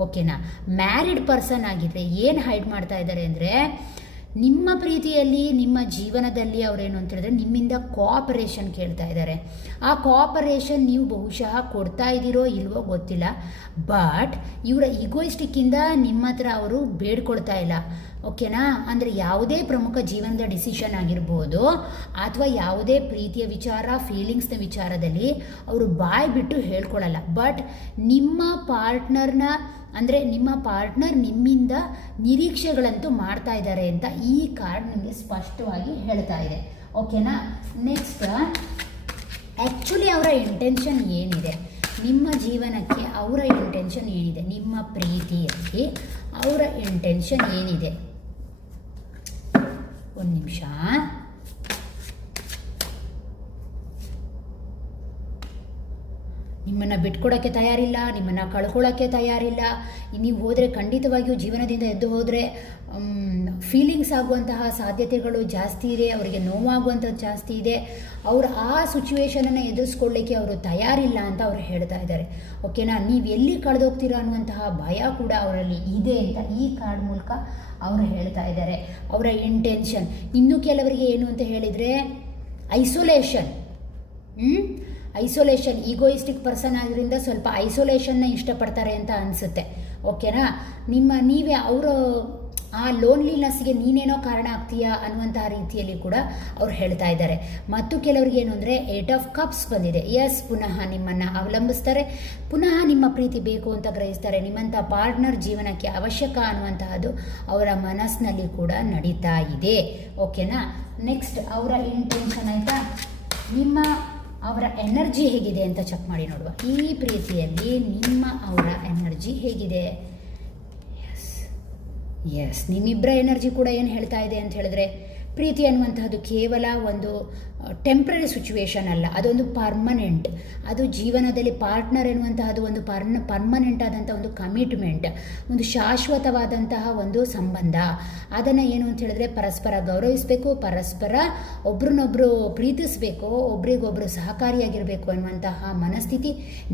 ಓಕೆನಾ? ಮ್ಯಾರಿಡ್ ಪರ್ಸನ್ ಆಗಿದ್ದರೆ ಏನು ಹೈಡ್ ಮಾಡ್ತಾ ಇದ್ದಾರೆ ಅಂದರೆ ನಿಮ್ಮ ಪ್ರೀತಿಯಲ್ಲಿ, ನಿಮ್ಮ ಜೀವನದಲ್ಲಿ ಅವರೇನು ಅಂತ ಹೇಳಿದ್ರೆ ನಿಮ್ಮಿಂದ ಕೋಆಪರೇಷನ್ ಕೇಳ್ತಾ ಇದ್ದಾರೆ. ಆ ಕೋಆಪರೇಷನ್ ನೀವು ಬಹುಶಃ ಕೊಡ್ತಾ ಇದ್ದೀರೋ ಇಲ್ವೋ ಗೊತ್ತಿಲ್ಲ. ಬಟ್ ಇವರ ಈಗೋಯಿಸ್ಟಿಕ್ಕಿಂದ ನಿಮ್ಮ ಹತ್ರ ಅವರು ಬೇಡ್ಕೊಳ್ತಾ ಇಲ್ಲ. ಓಕೆನಾ? ಅಂದರೆ ಯಾವುದೇ ಪ್ರಮುಖ ಜೀವನದ ಡಿಸಿಷನ್ ಆಗಿರ್ಬೋದು ಅಥವಾ ಯಾವುದೇ ಪ್ರೀತಿಯ ವಿಚಾರ, ಫೀಲಿಂಗ್ಸ್ನ ವಿಚಾರದಲ್ಲಿ ಅವರು ಬಾಯಿ ಬಿಟ್ಟು ಹೇಳ್ಕೊಳ್ಳಲ್ಲ. ಬಟ್ ನಿಮ್ಮ ಪಾರ್ಟ್ನರ್ನ ಅಂದರೆ ನಿಮ್ಮ ಪಾರ್ಟ್ನರ್ ನಿಮ್ಮಿಂದ ನಿರೀಕ್ಷೆಗಳಂತೂ ಮಾಡ್ತಾ ಇದ್ದಾರೆ ಅಂತ ಈ ಕಾರ್ಡ್ ನಿಮಗೆ ಸ್ಪಷ್ಟವಾಗಿ ಹೇಳ್ತಾ ಇದೆ. ಓಕೆನಾ. ನೆಕ್ಸ್ಟ್, ಆ್ಯಕ್ಚುಲಿ ಅವರ ಇಂಟೆನ್ಷನ್ ಏನಿದೆ, ನಿಮ್ಮ ಜೀವನಕ್ಕೆ ಅವರ ಇಂಟೆನ್ಷನ್ ಏನಿದೆ, ನಿಮ್ಮ ಪ್ರೀತಿಯಲ್ಲಿ ಅವರ ಇಂಟೆನ್ಷನ್ ಏನಿದೆ. ಒಂದು ನಿಮಿಷ. ನಿಮ್ಮನ್ನು ಬಿಟ್ಕೊಡೋಕ್ಕೆ ತಯಾರಿಲ್ಲ, ನಿಮ್ಮನ್ನು ಕಳ್ಕೊಳ್ಳೋಕ್ಕೆ ತಯಾರಿಲ್ಲ. ನೀವು ಹೋದರೆ ಖಂಡಿತವಾಗಿಯೂ ಜೀವನದಿಂದ ಎದ್ದು ಹೋದರೆ ಫೀಲಿಂಗ್ಸ್ ಆಗುವಂತಹ ಸಾಧ್ಯತೆಗಳು ಜಾಸ್ತಿ ಇದೆ, ಅವರಿಗೆ ನೋವಾಗುವಂಥದ್ದು ಜಾಸ್ತಿ ಇದೆ. ಅವರು ಆ ಸಿಚುವೇಶನನ್ನು ಎದುರಿಸ್ಕೊಳ್ಳಿಕ್ಕೆ ಅವರು ತಯಾರಿಲ್ಲ ಅಂತ ಅವರು ಹೇಳ್ತಾ ಇದ್ದಾರೆ. ಓಕೆನಾ. ನೀವು ಎಲ್ಲಿ ಕಳೆದೋಗ್ತೀರಾ ಅನ್ನುವಂತಹ ಭಯ ಕೂಡ ಅವರಲ್ಲಿ ಇದೆ ಅಂತ ಈ ಕಾರ್ಡ್ ಮೂಲಕ ಅವರು ಹೇಳ್ತಾ ಇದ್ದಾರೆ. ಅವರ ಇಂಟೆನ್ಷನ್. ಇನ್ನು ಕೆಲವರಿಗೆ ಏನು ಅಂತ ಹೇಳಿದರೆ ಐಸೋಲೇಷನ್. ಐಸೋಲೇಷನ್, ಈಗೋಯಿಸ್ಟಿಕ್ ಪರ್ಸನ್ ಆಗಿದ್ದರಿಂದ ಸ್ವಲ್ಪ ಐಸೋಲೇಷನ್ನ ಇಷ್ಟಪಡ್ತಾರೆ ಅಂತ ಅನಿಸುತ್ತೆ. ಓಕೆನಾ. ನೀವೇ ಅವರು ಆ ಲೋನ್ಲಿನೆಸ್ಗೆ ನೀನೇನೋ ಕಾರಣ ಆಗ್ತೀಯಾ ಅನ್ನುವಂತಹ ರೀತಿಯಲ್ಲಿ ಕೂಡ ಅವ್ರು ಹೇಳ್ತಾ ಇದ್ದಾರೆ. ಮತ್ತು ಕೆಲವ್ರಿಗೆ ಏನು ಅಂದರೆ 8 ಆಫ್ ಕಪ್ಸ್ ಬಂದಿದೆ. ಎಸ್, ಪುನಃ ನಿಮ್ಮನ್ನು ಅವಲಂಬಿಸ್ತಾರೆ, ಪುನಃ ನಿಮ್ಮ ಪ್ರೀತಿ ಬೇಕು ಅಂತ ಗ್ರಹಿಸ್ತಾರೆ. ನಿಮ್ಮಂಥ ಪಾರ್ಟ್ನರ್ ಜೀವನಕ್ಕೆ ಅವಶ್ಯಕ ಅನ್ನುವಂತಹದ್ದು ಅವರ ಮನಸ್ಸಿನಲ್ಲಿ ಕೂಡ ನಡೀತಾ ಇದೆ. ಓಕೆನಾ. ನೆಕ್ಸ್ಟ್, ಅವರ ಇಂಟೆನ್ಷನ್ ಆಯಿತಾ. ಅವರ ಎನರ್ಜಿ ಹೇಗಿದೆ ಅಂತ ಚೆಕ್ ಮಾಡಿ ನೋಡುವ. ಈ ಪ್ರೀತಿಯಲ್ಲಿ ಅವರ ಎನರ್ಜಿ ಹೇಗಿದೆ. ಎಸ್, ನಿಮ್ಮಿಬ್ಬರ ಎನರ್ಜಿ ಕೂಡ ಏನು ಹೇಳ್ತಾ ಇದೆ ಅಂತ ಹೇಳಿದ್ರೆ, ಪ್ರೀತಿ ಅನ್ನುವಂತಹದ್ದು ಕೇವಲ ಒಂದು ಟೆಂಪ್ರರಿ ಸಿಚುವೇಶನ್ ಅಲ್ಲ, ಅದೊಂದು ಪರ್ಮನೆಂಟ್. ಅದು ಜೀವನದಲ್ಲಿ ಪಾರ್ಟ್ನರ್ ಎನ್ನುವಂತಹದ್ದು ಒಂದು ಪರ್ಮನೆಂಟ್ ಆದಂಥ ಒಂದು ಕಮಿಟ್ಮೆಂಟ್, ಒಂದು ಶಾಶ್ವತವಾದಂತಹ ಒಂದು ಸಂಬಂಧ. ಅದನ್ನು ಏನು ಅಂತ ಹೇಳಿದ್ರೆ ಪರಸ್ಪರ ಗೌರವಿಸಬೇಕು, ಪರಸ್ಪರ ಒಬ್ರನ್ನೊಬ್ಬರು ಪ್ರೀತಿಸಬೇಕು, ಒಬ್ರಿಗೊಬ್ಬರು ಸಹಕಾರಿಯಾಗಿರಬೇಕು ಅನ್ನುವಂತಹ ಮನಸ್ಥಿತಿ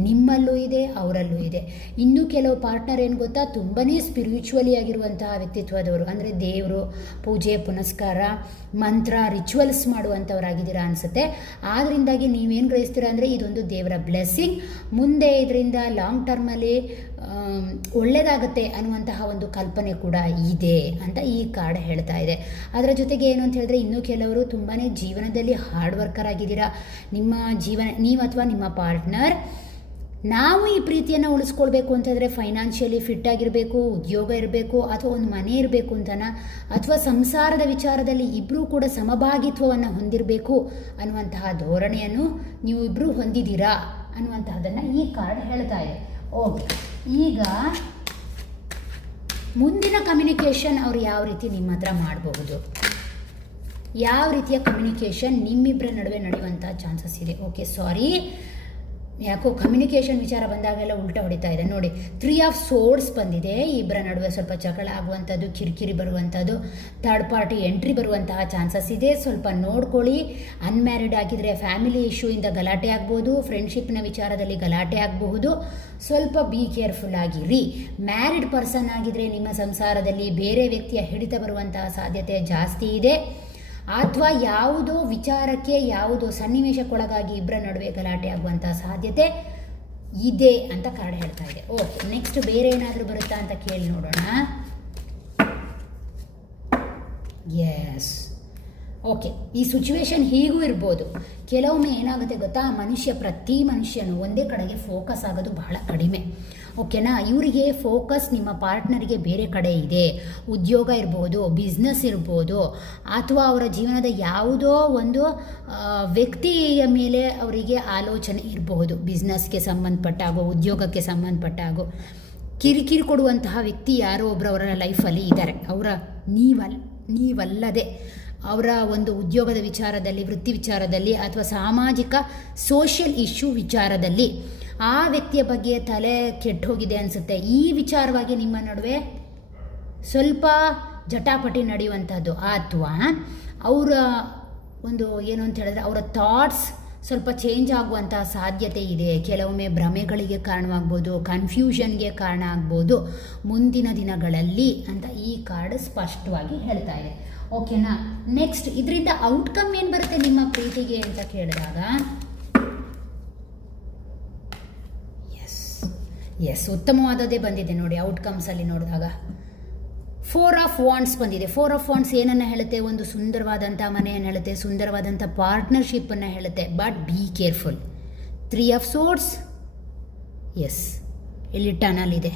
ನಿಮ್ಮಲ್ಲೂ ಇದೆ, ಅವರಲ್ಲೂ ಇದೆ. ಇನ್ನು ಕೆಲವು ಪಾರ್ಟ್ನರ್ ಏನು ಗೊತ್ತಾ, ತುಂಬಾ ಸ್ಪಿರಿಚುವಲಿ ಆಗಿರುವಂತಹ ವ್ಯಕ್ತಿತ್ವದವರು, ಅಂದರೆ ದೇವರು, ಪೂಜೆ ಪುನಸ್ಕಾರ, ಮಂತ್ರ, ರಿಚುವಲ್ಸ್ ಮಾಡುವಂಥವರಾಗಿದ್ದೀರಾ ಅನಿಸುತ್ತೆ. ಆದ್ದರಿಂದಾಗಿ ನೀವೇನು ಗ್ರಹಿಸ್ತೀರಾ ಅಂದರೆ ಇದೊಂದು ದೇವರ ಬ್ಲೆಸ್ಸಿಂಗ್, ಮುಂದೆ ಇದರಿಂದ ಲಾಂಗ್ ಟರ್ಮಲ್ಲಿ ಒಳ್ಳೆಯದಾಗುತ್ತೆ ಅನ್ನುವಂತಹ ಒಂದು ಕಲ್ಪನೆ ಕೂಡ ಇದೆ ಅಂತ ಈ ಕಾರ್ಡ್ ಹೇಳ್ತಾ ಇದೆ. ಅದರ ಜೊತೆಗೆ ಏನು ಅಂತ ಹೇಳಿದ್ರೆ, ಇನ್ನೂ ಕೆಲವರು ತುಂಬಾ ಜೀವನದಲ್ಲಿ ಹಾರ್ಡ್ ವರ್ಕರ್ ಆಗಿದ್ದೀರಾ. ನೀವು ಅಥವಾ ನಿಮ್ಮ ಪಾರ್ಟ್ನರ್, ನಾವು ಈ ಪ್ರೀತಿಯನ್ನು ಉಳಿಸ್ಕೊಳ್ಬೇಕು ಅಂತಂದರೆ ಫೈನಾನ್ಷಿಯಲಿ ಫಿಟ್ ಆಗಿರಬೇಕು, ಉದ್ಯೋಗ ಇರಬೇಕು, ಅಥವಾ ಒಂದು ಮನೆ ಇರಬೇಕು ಅಂತನ, ಅಥವಾ ಸಂಸಾರದ ವಿಚಾರದಲ್ಲಿ ಇಬ್ಬರೂ ಕೂಡ ಸಮಭಾಗಿತ್ವವನ್ನು ಹೊಂದಿರಬೇಕು ಅನ್ನುವಂತಹ ಧೋರಣೆಯನ್ನು ನೀವು ಇಬ್ಬರೂ ಹೊಂದಿದ್ದೀರಾ ಅನ್ನುವಂತಹದನ್ನು ಈ ಕಾರ್ಡ್ ಹೇಳ್ತಾ ಇದೆ. ಓಕೆ, ಈಗ ಮುಂದಿನ ಕಮ್ಯುನಿಕೇಷನ್ ಅವರು ಯಾವ ರೀತಿ ನಿಮ್ಮ ಹತ್ರ ಮಾಡಬಹುದು, ಯಾವ ರೀತಿಯ ಕಮ್ಯುನಿಕೇಷನ್ ನಿಮ್ಮಿಬ್ಬರ ನಡುವೆ ನಡೆಯುವಂಥ ಚಾನ್ಸಸ್ ಇದೆ. ಓಕೆ, ಸಾರಿ, ಯಾಕೋ ಕಮ್ಯುನಿಕೇಷನ್ ವಿಚಾರ ಬಂದಾಗೆಲ್ಲ ಉಲ್ಟಾ ಹೊಡಿತಾ ಇದೆ ನೋಡಿ. 3 ಆಫ್ ಸೋರ್ಡ್ಸ್ ಬಂದಿದೆ. ಇಬ್ಬರ ನಡುವೆ ಸ್ವಲ್ಪ ಜಗಳ ಆಗುವಂಥದ್ದು, ಕಿರಿಕಿರಿ ಬರುವಂಥದ್ದು, ಥರ್ಡ್ ಪಾರ್ಟಿ ಎಂಟ್ರಿ ಬರುವಂತಹ ಚಾನ್ಸಸ್ ಇದೆ. ಸ್ವಲ್ಪ ನೋಡ್ಕೊಳ್ಳಿ. ಅನ್ಮ್ಯಾರಿಡ್ ಆಗಿದ್ರೆ ಫ್ಯಾಮಿಲಿ ಇಶ್ಯೂಯಿಂದ ಗಲಾಟೆ ಆಗ್ಬೋದು, ಫ್ರೆಂಡ್ಶಿಪ್ನ ವಿಚಾರದಲ್ಲಿ ಗಲಾಟೆ ಆಗಬಹುದು. ಸ್ವಲ್ಪ ಬಿ ಕೇರ್ಫುಲ್ ಆಗಿರಿ. ಮ್ಯಾರಿಡ್ ಪರ್ಸನ್ ಆಗಿದ್ರೆ ನಿಮ್ಮ ಸಂಸಾರದಲ್ಲಿ ಬೇರೆ ವ್ಯಕ್ತಿಯ ಹಿಡಿತ ಬರುವಂತಹ ಸಾಧ್ಯತೆ ಜಾಸ್ತಿ ಇದೆ, ಅಥವಾ ಯಾವುದೋ ವಿಚಾರಕ್ಕೆ ಯಾವುದೋ ಸನ್ನಿವೇಶಕ್ಕೊಳಗಾಗಿ ಇಬ್ಬರ ನಡುವೆ ಗಲಾಟೆ ಆಗುವಂಥ ಸಾಧ್ಯತೆ ಇದೆ ಅಂತ ಕಾರ್ಡ್ ಹೇಳ್ತಾ ಇದೆ. ಓಕೆ, ನೆಕ್ಸ್ಟ್ ಬೇರೆ ಏನಾದರೂ ಬರುತ್ತಾ ಅಂತ ಕೇಳಿ ನೋಡೋಣ. ಎಸ್, ಓಕೆ, ಈ ಸಿಚುವೇಶನ್ ಹೀಗೂ ಇರ್ಬೋದು. ಕೆಲವೊಮ್ಮೆ ಏನಾಗುತ್ತೆ ಗೊತ್ತಾ, ಪ್ರತಿ ಮನುಷ್ಯನು ಒಂದೇ ಕಡೆಗೆ ಫೋಕಸ್ ಆಗೋದು ಬಹಳ ಕಡಿಮೆ. ಓಕೆನಾ. ಇವರಿಗೆ ಫೋಕಸ್ ನಿಮ್ಮ ಪಾರ್ಟ್ನರಿಗೆ ಬೇರೆ ಕಡೆ ಇದೆ. ಉದ್ಯೋಗ ಇರ್ಬೋದು, ಬಿಸ್ನೆಸ್ ಇರ್ಬೋದು, ಅಥವಾ ಅವರ ಜೀವನದ ಯಾವುದೋ ಒಂದು ವ್ಯಕ್ತಿಯ ಮೇಲೆ ಅವರಿಗೆ ಆಲೋಚನೆ ಇರಬಹುದು. ಬಿಸ್ನೆಸ್ಗೆ ಸಂಬಂಧಪಟ್ಟಾಗೋ, ಉದ್ಯೋಗಕ್ಕೆ ಪಟ್ಟಾಗೋ ಕಿರಿಕಿರಿ ಕೊಡುವಂತಹ ವ್ಯಕ್ತಿ ಯಾರೋ ಒಬ್ಬರು ಅವರ ಲೈಫಲ್ಲಿ ಇದ್ದಾರೆ. ನೀವಲ್ಲದೆ ಅವರ ಒಂದು ಉದ್ಯೋಗದ ವಿಚಾರದಲ್ಲಿ, ವೃತ್ತಿ ವಿಚಾರದಲ್ಲಿ, ಅಥವಾ ಸಾಮಾಜಿಕ ಸೋಷಿಯಲ್ ಇಶ್ಯೂ ವಿಚಾರದಲ್ಲಿ ಆ ವ್ಯಕ್ತಿಯ ಬಗ್ಗೆ ತಲೆ ಕೆಟ್ಟು ಹೋಗಿದೆ ಅನಿಸುತ್ತೆ. ಈ ವಿಚಾರವಾಗಿ ನಿಮ್ಮ ನಡುವೆ ಸ್ವಲ್ಪ ಜಟಾಪಟಿ ನಡೆಯುವಂಥದ್ದು, ಅಥವಾ ಅವರ ಒಂದು ಏನು ಅಂತ ಹೇಳಿದ್ರೆ ಅವರ ಥಾಟ್ಸ್ ಸ್ವಲ್ಪ ಚೇಂಜ್ ಆಗುವಂತಹ ಸಾಧ್ಯತೆ ಇದೆ. ಕೆಲವೊಮ್ಮೆ ಭ್ರಮೆಗಳಿಗೆ ಕಾರಣವಾಗ್ಬೋದು, ಕನ್ಫ್ಯೂಷನ್ಗೆ ಕಾರಣ ಆಗ್ಬೋದು ಮುಂದಿನ ದಿನಗಳಲ್ಲಿ ಅಂತ ಈ ಕಾರ್ಡ್ ಸ್ಪಷ್ಟವಾಗಿ ಹೇಳ್ತಾ ಇದೆ. ಓಕೆನಾ. ನೆಕ್ಸ್ಟ್, ಇದರಿಂದ ಔಟ್ಕಮ್ ಏನು ಬರುತ್ತೆ ನಿಮ್ಮ ಪ್ರೀತಿಗೆ ಅಂತ ಕೇಳಿದಾಗ, ಎಸ್ ಉತ್ತಮವಾದದ್ದೇ ಬಂದಿದೆ ನೋಡಿ. ಔಟ್ಕಮ್ಸಲ್ಲಿ ನೋಡಿದಾಗ 4 ಆಫ್ ವಾಂಡ್ಸ್ ಬಂದಿದೆ. 4 ಆಫ್ ವಾಂಡ್ಸ್ ಏನನ್ನು ಹೇಳುತ್ತೆ, ಒಂದು ಸುಂದರವಾದಂಥ ಮನೆಯನ್ನು ಹೇಳುತ್ತೆ, ಸುಂದರವಾದಂಥ ಪಾರ್ಟ್ನರ್ಶಿಪ್ಪನ್ನು ಹೇಳುತ್ತೆ. But be careful. 3 of swords, yes ಇಲ್ಲಿ ಟನಲ್ ಇದೆ.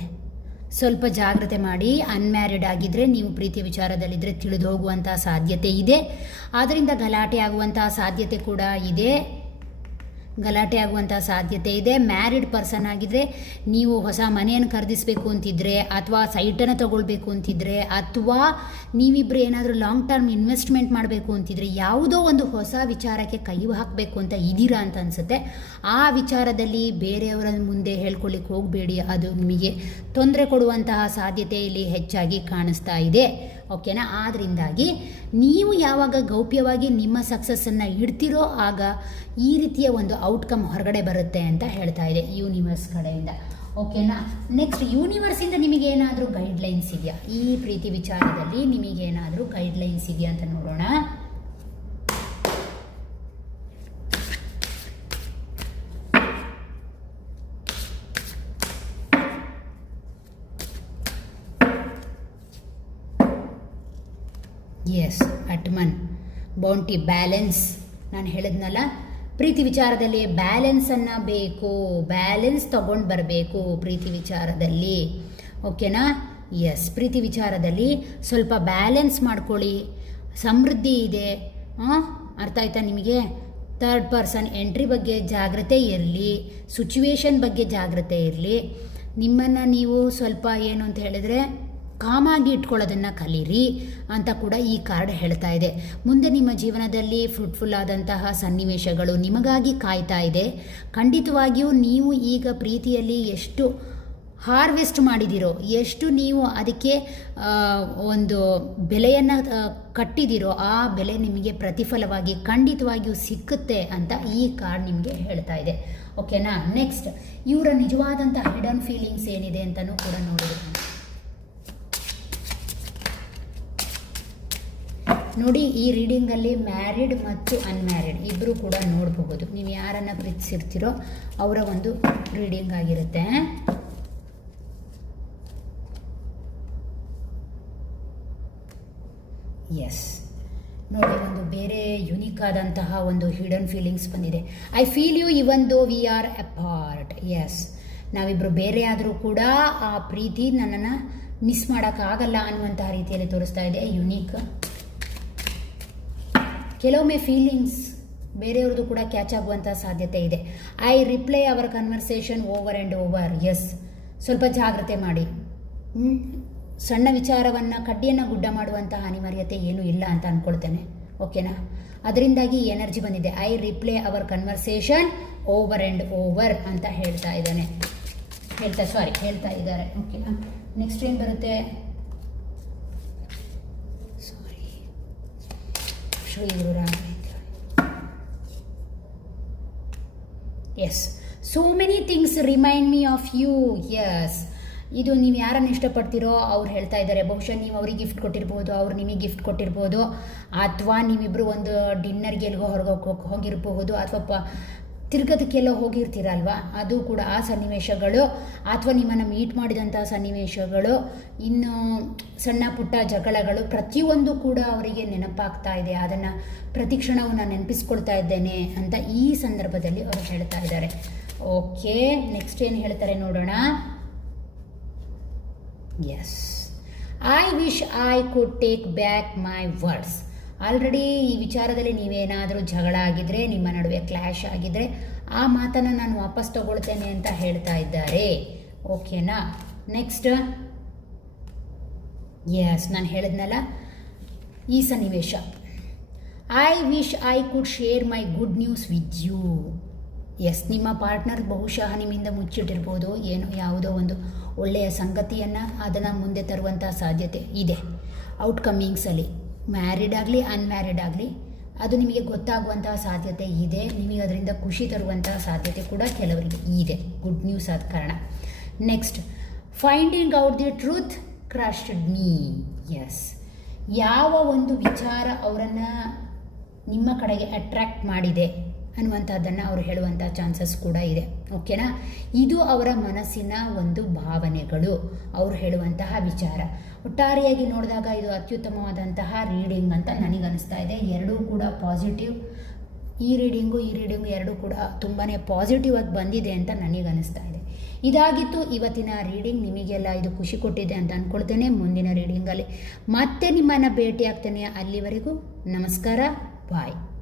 ಸ್ವಲ್ಪ ಜಾಗ್ರತೆ ಮಾಡಿ. ಅನ್ಮ್ಯಾರಿಡ್ ಆಗಿದ್ದರೆ ನೀವು ಪ್ರೀತಿ ವಿಚಾರದಲ್ಲಿದ್ದರೆ ತಿಳಿದು ಹೋಗುವಂಥ ಸಾಧ್ಯತೆ ಇದೆ. ಆದ್ದರಿಂದ ಗಲಾಟೆ ಆಗುವಂಥ ಸಾಧ್ಯತೆ ಇದೆ. ಮ್ಯಾರಿಡ್ ಪರ್ಸನ್ ಆಗಿದ್ದರೆ ನೀವು ಹೊಸ ಮನೆಯನ್ನು ಖರೀದಿಸಬೇಕು ಅಂತಿದ್ರೆ, ಅಥವಾ ಸೈಟನ್ನು ತಗೊಳ್ಬೇಕು ಅಂತಿದ್ರೆ, ಅಥವಾ ನೀವಿಬ್ಬರು ಏನಾದರೂ ಲಾಂಗ್ ಟರ್ಮ್ ಇನ್ವೆಸ್ಟ್ಮೆಂಟ್ ಮಾಡಬೇಕು ಅಂತಿದ್ರೆ, ಯಾವುದೋ ಒಂದು ಹೊಸ ವಿಚಾರಕ್ಕೆ ಕೈ ಹಾಕಬೇಕು ಅಂತ ಇದ್ದೀರಾ ಅಂತ ಅನಿಸುತ್ತೆ. ಆ ವಿಚಾರದಲ್ಲಿ ಬೇರೆಯವರ ಮುಂದೆ ಹೇಳ್ಕೊಳ್ಳಿಕ್ಕೆ ಹೋಗಬೇಡಿ, ಅದು ನಿಮಗೆ ತೊಂದರೆ ಕೊಡುವಂತಹ ಸಾಧ್ಯತೆ ಇಲ್ಲಿ ಹೆಚ್ಚಾಗಿ ಕಾಣಿಸ್ತಾ ಇದೆ. ಓಕೆನಾ? ಆದ್ದರಿಂದಾಗಿ ನೀವು ಯಾವಾಗ ಗೌಪ್ಯವಾಗಿ ನಿಮ್ಮ ಸಕ್ಸಸ್ಸನ್ನು ಇಡ್ತಿರೋ ಆಗ ಈ ರೀತಿಯ ಒಂದು ಔಟ್ಕಮ್ ಹೊರಗಡೆ ಬರುತ್ತೆ ಅಂತ ಹೇಳ್ತಾ ಇದೆ ಯೂನಿವರ್ಸ್ ಕಡೆಯಿಂದ. ಓಕೆನಾ? ನೆಕ್ಸ್ಟ್, ಯೂನಿವರ್ಸಿಂದ ನಿಮಗೇನಾದರೂ ಗೈಡ್ಲೈನ್ಸ್ ಇದೆಯಾ? ಈ ಪ್ರೀತಿ ವಿಚಾರದಲ್ಲಿ ನಿಮಗೇನಾದರೂ ಗೈಡ್ಲೈನ್ಸ್ ಇದೆಯಾ ಅಂತ ನೋಡೋಣ. ಎಸ್, ಅಟ್ಮನ್, ಬೌಂಟಿ, ಬ್ಯಾಲೆನ್ಸ್. ನಾನು ಹೇಳಿದ್ನಲ್ಲ, ಪ್ರೀತಿ ವಿಚಾರದಲ್ಲಿ ಬ್ಯಾಲೆನ್ಸನ್ನು ಬೇಕು, ಬ್ಯಾಲೆನ್ಸ್ ತಗೊಂಡು ಬರಬೇಕು ಪ್ರೀತಿ ವಿಚಾರದಲ್ಲಿ. ಓಕೆನಾ? ಎಸ್, ಪ್ರೀತಿ ವಿಚಾರದಲ್ಲಿ ಸ್ವಲ್ಪ ಬ್ಯಾಲೆನ್ಸ್ ಮಾಡ್ಕೊಳ್ಳಿ. ಸಮೃದ್ಧಿ ಇದೆ. ಅರ್ಥ ಆಯ್ತಾ ನಿಮಗೆ? ಥರ್ಡ್ ಪರ್ಸನ್ ಎಂಟ್ರಿ ಬಗ್ಗೆ ಜಾಗ್ರತೆ ಇರಲಿ, ಸಿಚುವೇಶನ್ ಬಗ್ಗೆ ಜಾಗ್ರತೆ ಇರಲಿ. ನಿಮ್ಮನ್ನು ನೀವು ಸ್ವಲ್ಪ ಏನು ಅಂತ ಹೇಳಿದರೆ ಕಾಮಾಗಿ ಇಟ್ಕೊಳ್ಳೋದನ್ನು ಕಲೀರಿ ಅಂತ ಕೂಡ ಈ ಕಾರ್ಡ್ ಹೇಳ್ತಾ ಇದೆ. ಮುಂದೆ ನಿಮ್ಮ ಜೀವನದಲ್ಲಿ ಫ್ರೂಟ್ಫುಲ್ ಆದಂತಹ ಸನ್ನಿವೇಶಗಳು ನಿಮಗಾಗಿ ಕಾಯ್ತಾ ಇದೆ. ಖಂಡಿತವಾಗಿಯೂ ನೀವು ಈಗ ಪ್ರೀತಿಯಲ್ಲಿ ಎಷ್ಟು ಹಾರ್ವೆಸ್ಟ್ ಮಾಡಿದಿರೋ, ಎಷ್ಟು ನೀವು ಅದಕ್ಕೆ ಒಂದು ಬೆಲೆಯನ್ನು ಕಟ್ಟಿದಿರೋ, ಆ ಬೆಲೆ ನಿಮಗೆ ಪ್ರತಿಫಲವಾಗಿ ಖಂಡಿತವಾಗಿಯೂ ಸಿಕ್ಕುತ್ತೆ ಅಂತ ಈ ಕಾರ್ಡ್ ನಿಮಗೆ ಹೇಳ್ತಾ ಇದೆ. ಓಕೆನಾ? ನೆಕ್ಸ್ಟ್, ಇವರ ನಿಜವಾದಂಥ ಹಿಡನ್ ಫೀಲಿಂಗ್ಸ್ ಏನಿದೆ ಅಂತಲೂ ಕೂಡ ನೋಡಿದ್ರು. ನೋಡಿ, ಈ ರೀಡಿಂಗಲ್ಲಿ ಮ್ಯಾರಿಡ್ ಮತ್ತು ಅನ್ಮ್ಯಾರಿಡ್ ಇಬ್ಬರು ಕೂಡ ನೋಡಬಹುದು. ನೀವು ಯಾರನ್ನು ಪ್ರೀತಿಸಿರ್ತೀರೋ ಅವರ ಒಂದು ರೀಡಿಂಗ್ ಆಗಿರುತ್ತೆ. ಎಸ್, ನೋಡಿ, ಒಂದು ಬೇರೆ ಯುನಿಕ್ ಆದಂತಹ ಒಂದು ಹಿಡನ್ ಫೀಲಿಂಗ್ಸ್ ಬಂದಿದೆ. I feel you even though we R apart. S, ನಾವಿಬ್ಬರು ಬೇರೆ ಆದರೂ ಕೂಡ ಆ ಪ್ರೀತಿ ನನ್ನನ್ನು ಮಿಸ್ ಮಾಡೋಕ್ಕಾಗಲ್ಲ ಅನ್ನುವಂತಹ ರೀತಿಯಲ್ಲಿ ತೋರಿಸ್ತಾ ಇದೆ. ಯುನೀಕ್. ಕೆಲವೊಮ್ಮೆ ಫೀಲಿಂಗ್ಸ್ ಬೇರೆಯವ್ರದ್ದು ಕೂಡ ಕ್ಯಾಚ್ ಆಗುವಂಥ ಸಾಧ್ಯತೆ ಇದೆ. I reply our conversation over and over. Yes, ಸ್ವಲ್ಪ ಜಾಗ್ರತೆ ಮಾಡಿ. ಸಣ್ಣ ವಿಚಾರವನ್ನು ಕಡ್ಡಿಯನ್ನು ಗುಡ್ಡ ಮಾಡುವಂತಹ ಅನಿವಾರ್ಯತೆ ಏನೂ ಇಲ್ಲ ಅಂತ ಅಂದ್ಕೊಳ್ತೇನೆ. ಓಕೆನಾ? ಅದರಿಂದಾಗಿ ಎನರ್ಜಿ ಬಂದಿದೆ. I reply our conversation over and over ಅಂತ ಹೇಳ್ತಾ ಇದ್ದಾರೆ. ಓಕೆನಾ? ನೆಕ್ಸ್ಟ್ ಏನು ಬರುತ್ತೆ? Yes, so many things remind me of you. Yes, ಇದು ನೀವು ಯಾರನ್ನು ಇಷ್ಟಪಡ್ತೀರೋ ಅವ್ರು ಹೇಳ್ತಾ ಇದ್ದಾರೆ. ಬಹುಶಃ ನೀವು ಅವ್ರಿಗೆ ಗಿಫ್ಟ್ ಕೊಟ್ಟಿರ್ಬೋದು, ಅವ್ರು ನಿಮಗೆ ಗಿಫ್ಟ್ ಕೊಟ್ಟಿರ್ಬೋದು, ಅಥವಾ ನೀವಿಬ್ಬರು ಒಂದು ಡಿನ್ನರ್ಗೆ ಎಲ್ಗೋ ಹೊರಗೆ ಹೋಗಿರಬಹುದು, ಅಥವಾ ತಿರ್ಗೋದಕ್ಕೆಲ್ಲ ಹೋಗಿರ್ತೀರಲ್ವ, ಅದು ಕೂಡ ಆ ಸನ್ನಿವೇಶಗಳು, ಅಥವಾ ನಿಮ್ಮನ್ನು ಮೀಟ್ ಮಾಡಿದಂಥ ಸನ್ನಿವೇಶಗಳು, ಇನ್ನು ಸಣ್ಣ ಪುಟ್ಟ ಜಗಳಗಳು, ಪ್ರತಿಯೊಂದು ಕೂಡ ಅವರಿಗೆ ನೆನಪಾಗ್ತಾ ಇದೆ. ಅದನ್ನು ಪ್ರತಿ ಕ್ಷಣವೂ ನಾನು ನೆನಪಿಸ್ಕೊಳ್ತಾ ಇದ್ದೇನೆ ಅಂತ ಈ ಸಂದರ್ಭದಲ್ಲಿ ಅವರು ಹೇಳ್ತಾ ಇದ್ದಾರೆ. ಓಕೆ, ನೆಕ್ಸ್ಟ್ ಏನು ಹೇಳ್ತಾರೆ ನೋಡೋಣ. Yes, I wish I could take back my words. Already ಈ ವಿಚಾರದಲ್ಲಿ ನೀವೇನಾದರೂ ಜಗಳ ಆಗಿದ್ರೆ, ನಿಮ್ಮ ನಡುವೆ ಕ್ಲ್ಯಾಶ್ ಆಗಿದ್ರೆ, ಆ ಮಾತನ್ನು ನಾನು ವಾಪಸ್ ತಗೊಳ್ತೇನೆ ಅಂತ ಹೇಳ್ತಾ ಇದ್ದಾರೆ. ಓಕೆನಾ? ನೆಕ್ಸ್ಟ್, ಎಸ್, ನಾನು ಹೇಳಿದ್ನಲ್ಲ ಈ ಸನ್ನಿವೇಶ. I wish I could share my good news with you. Yes, ನಿಮ್ಮ ಪಾರ್ಟ್ನರ್ ಬಹುಶಃ ನಿಮ್ಮಿಂದ ಮುಚ್ಚಿಟ್ಟಿರ್ಬೋದು ಯಾವುದೋ ಒಂದು ಒಳ್ಳೆಯ ಸಂಗತಿಯನ್ನು, ಅದನ್ನು ಮುಂದೆ ತರುವಂಥ ಸಾಧ್ಯತೆ ಇದೆ. ಔಟ್ಕಮ್ಮಿಂಗ್ಸಲ್ಲಿ ಮ್ಯಾರಿಡ್ ಆಗಲಿ ಅನ್ಮ್ಯಾರಿಡ್ ಆಗಲಿ ಅದು ನಿಮಗೆ ಗೊತ್ತಾಗುವಂತಹ ಸಾಧ್ಯತೆ ಇದೆ. ನಿಮಗೆ ಅದರಿಂದ ಖುಷಿ ತರುವಂತಹ ಸಾಧ್ಯತೆ ಕೂಡ ಕೆಲವರಿಗೆ ಇದೆ, ಗುಡ್ ನ್ಯೂಸ್ ಆದ ಕಾರಣ. Next, finding out the truth crushed me. Yes, ಯಾವ ಒಂದು ವಿಚಾರ ಅವರನ್ನು ನಿಮ್ಮ ಕಡೆಗೆ ಅಟ್ರ್ಯಾಕ್ಟ್ ಮಾಡಿದೆ ಅನ್ನುವಂಥದ್ದನ್ನು ಅವರು ಹೇಳುವಂಥ ಚಾನ್ಸಸ್ ಕೂಡ ಇದೆ. ಓಕೆನಾ? ಇದು ಅವರ ಮನಸ್ಸಿನ ಒಂದು ಭಾವನೆಗಳು, ಅವರು ಹೇಳುವಂತಹ ವಿಚಾರ. ಒಟ್ಟಾರೆಯಾಗಿ ನೋಡಿದಾಗ ಇದು ಅತ್ಯುತ್ತಮವಾದಂತಹ ರೀಡಿಂಗ್ ಅಂತ ನನಗನ್ನಿಸ್ತಾ ಇದೆ. ಎರಡೂ ಕೂಡ ಪಾಸಿಟಿವ್ ಈ ರೀಡಿಂಗು ಎರಡೂ ಕೂಡ ತುಂಬಾ ಪಾಸಿಟಿವ್ ಆಗಿ ಬಂದಿದೆ ಅಂತ ನನಗೆ ಅನಿಸ್ತಾ ಇದೆ. ಇದಾಗಿತ್ತು ಇವತ್ತಿನ ರೀಡಿಂಗ್. ನಿಮಗೆಲ್ಲ ಇದು ಖುಷಿ ಕೊಟ್ಟಿದೆ ಅಂತ ಅಂದ್ಕೊಳ್ತೇನೆ. ಮುಂದಿನ ರೀಡಿಂಗಲ್ಲಿ ಮತ್ತೆ ನಿಮ್ಮನ್ನು ಭೇಟಿ ಆಗ್ತೇನೆ. ಅಲ್ಲಿವರೆಗೂ ನಮಸ್ಕಾರ, ಬಾಯ್.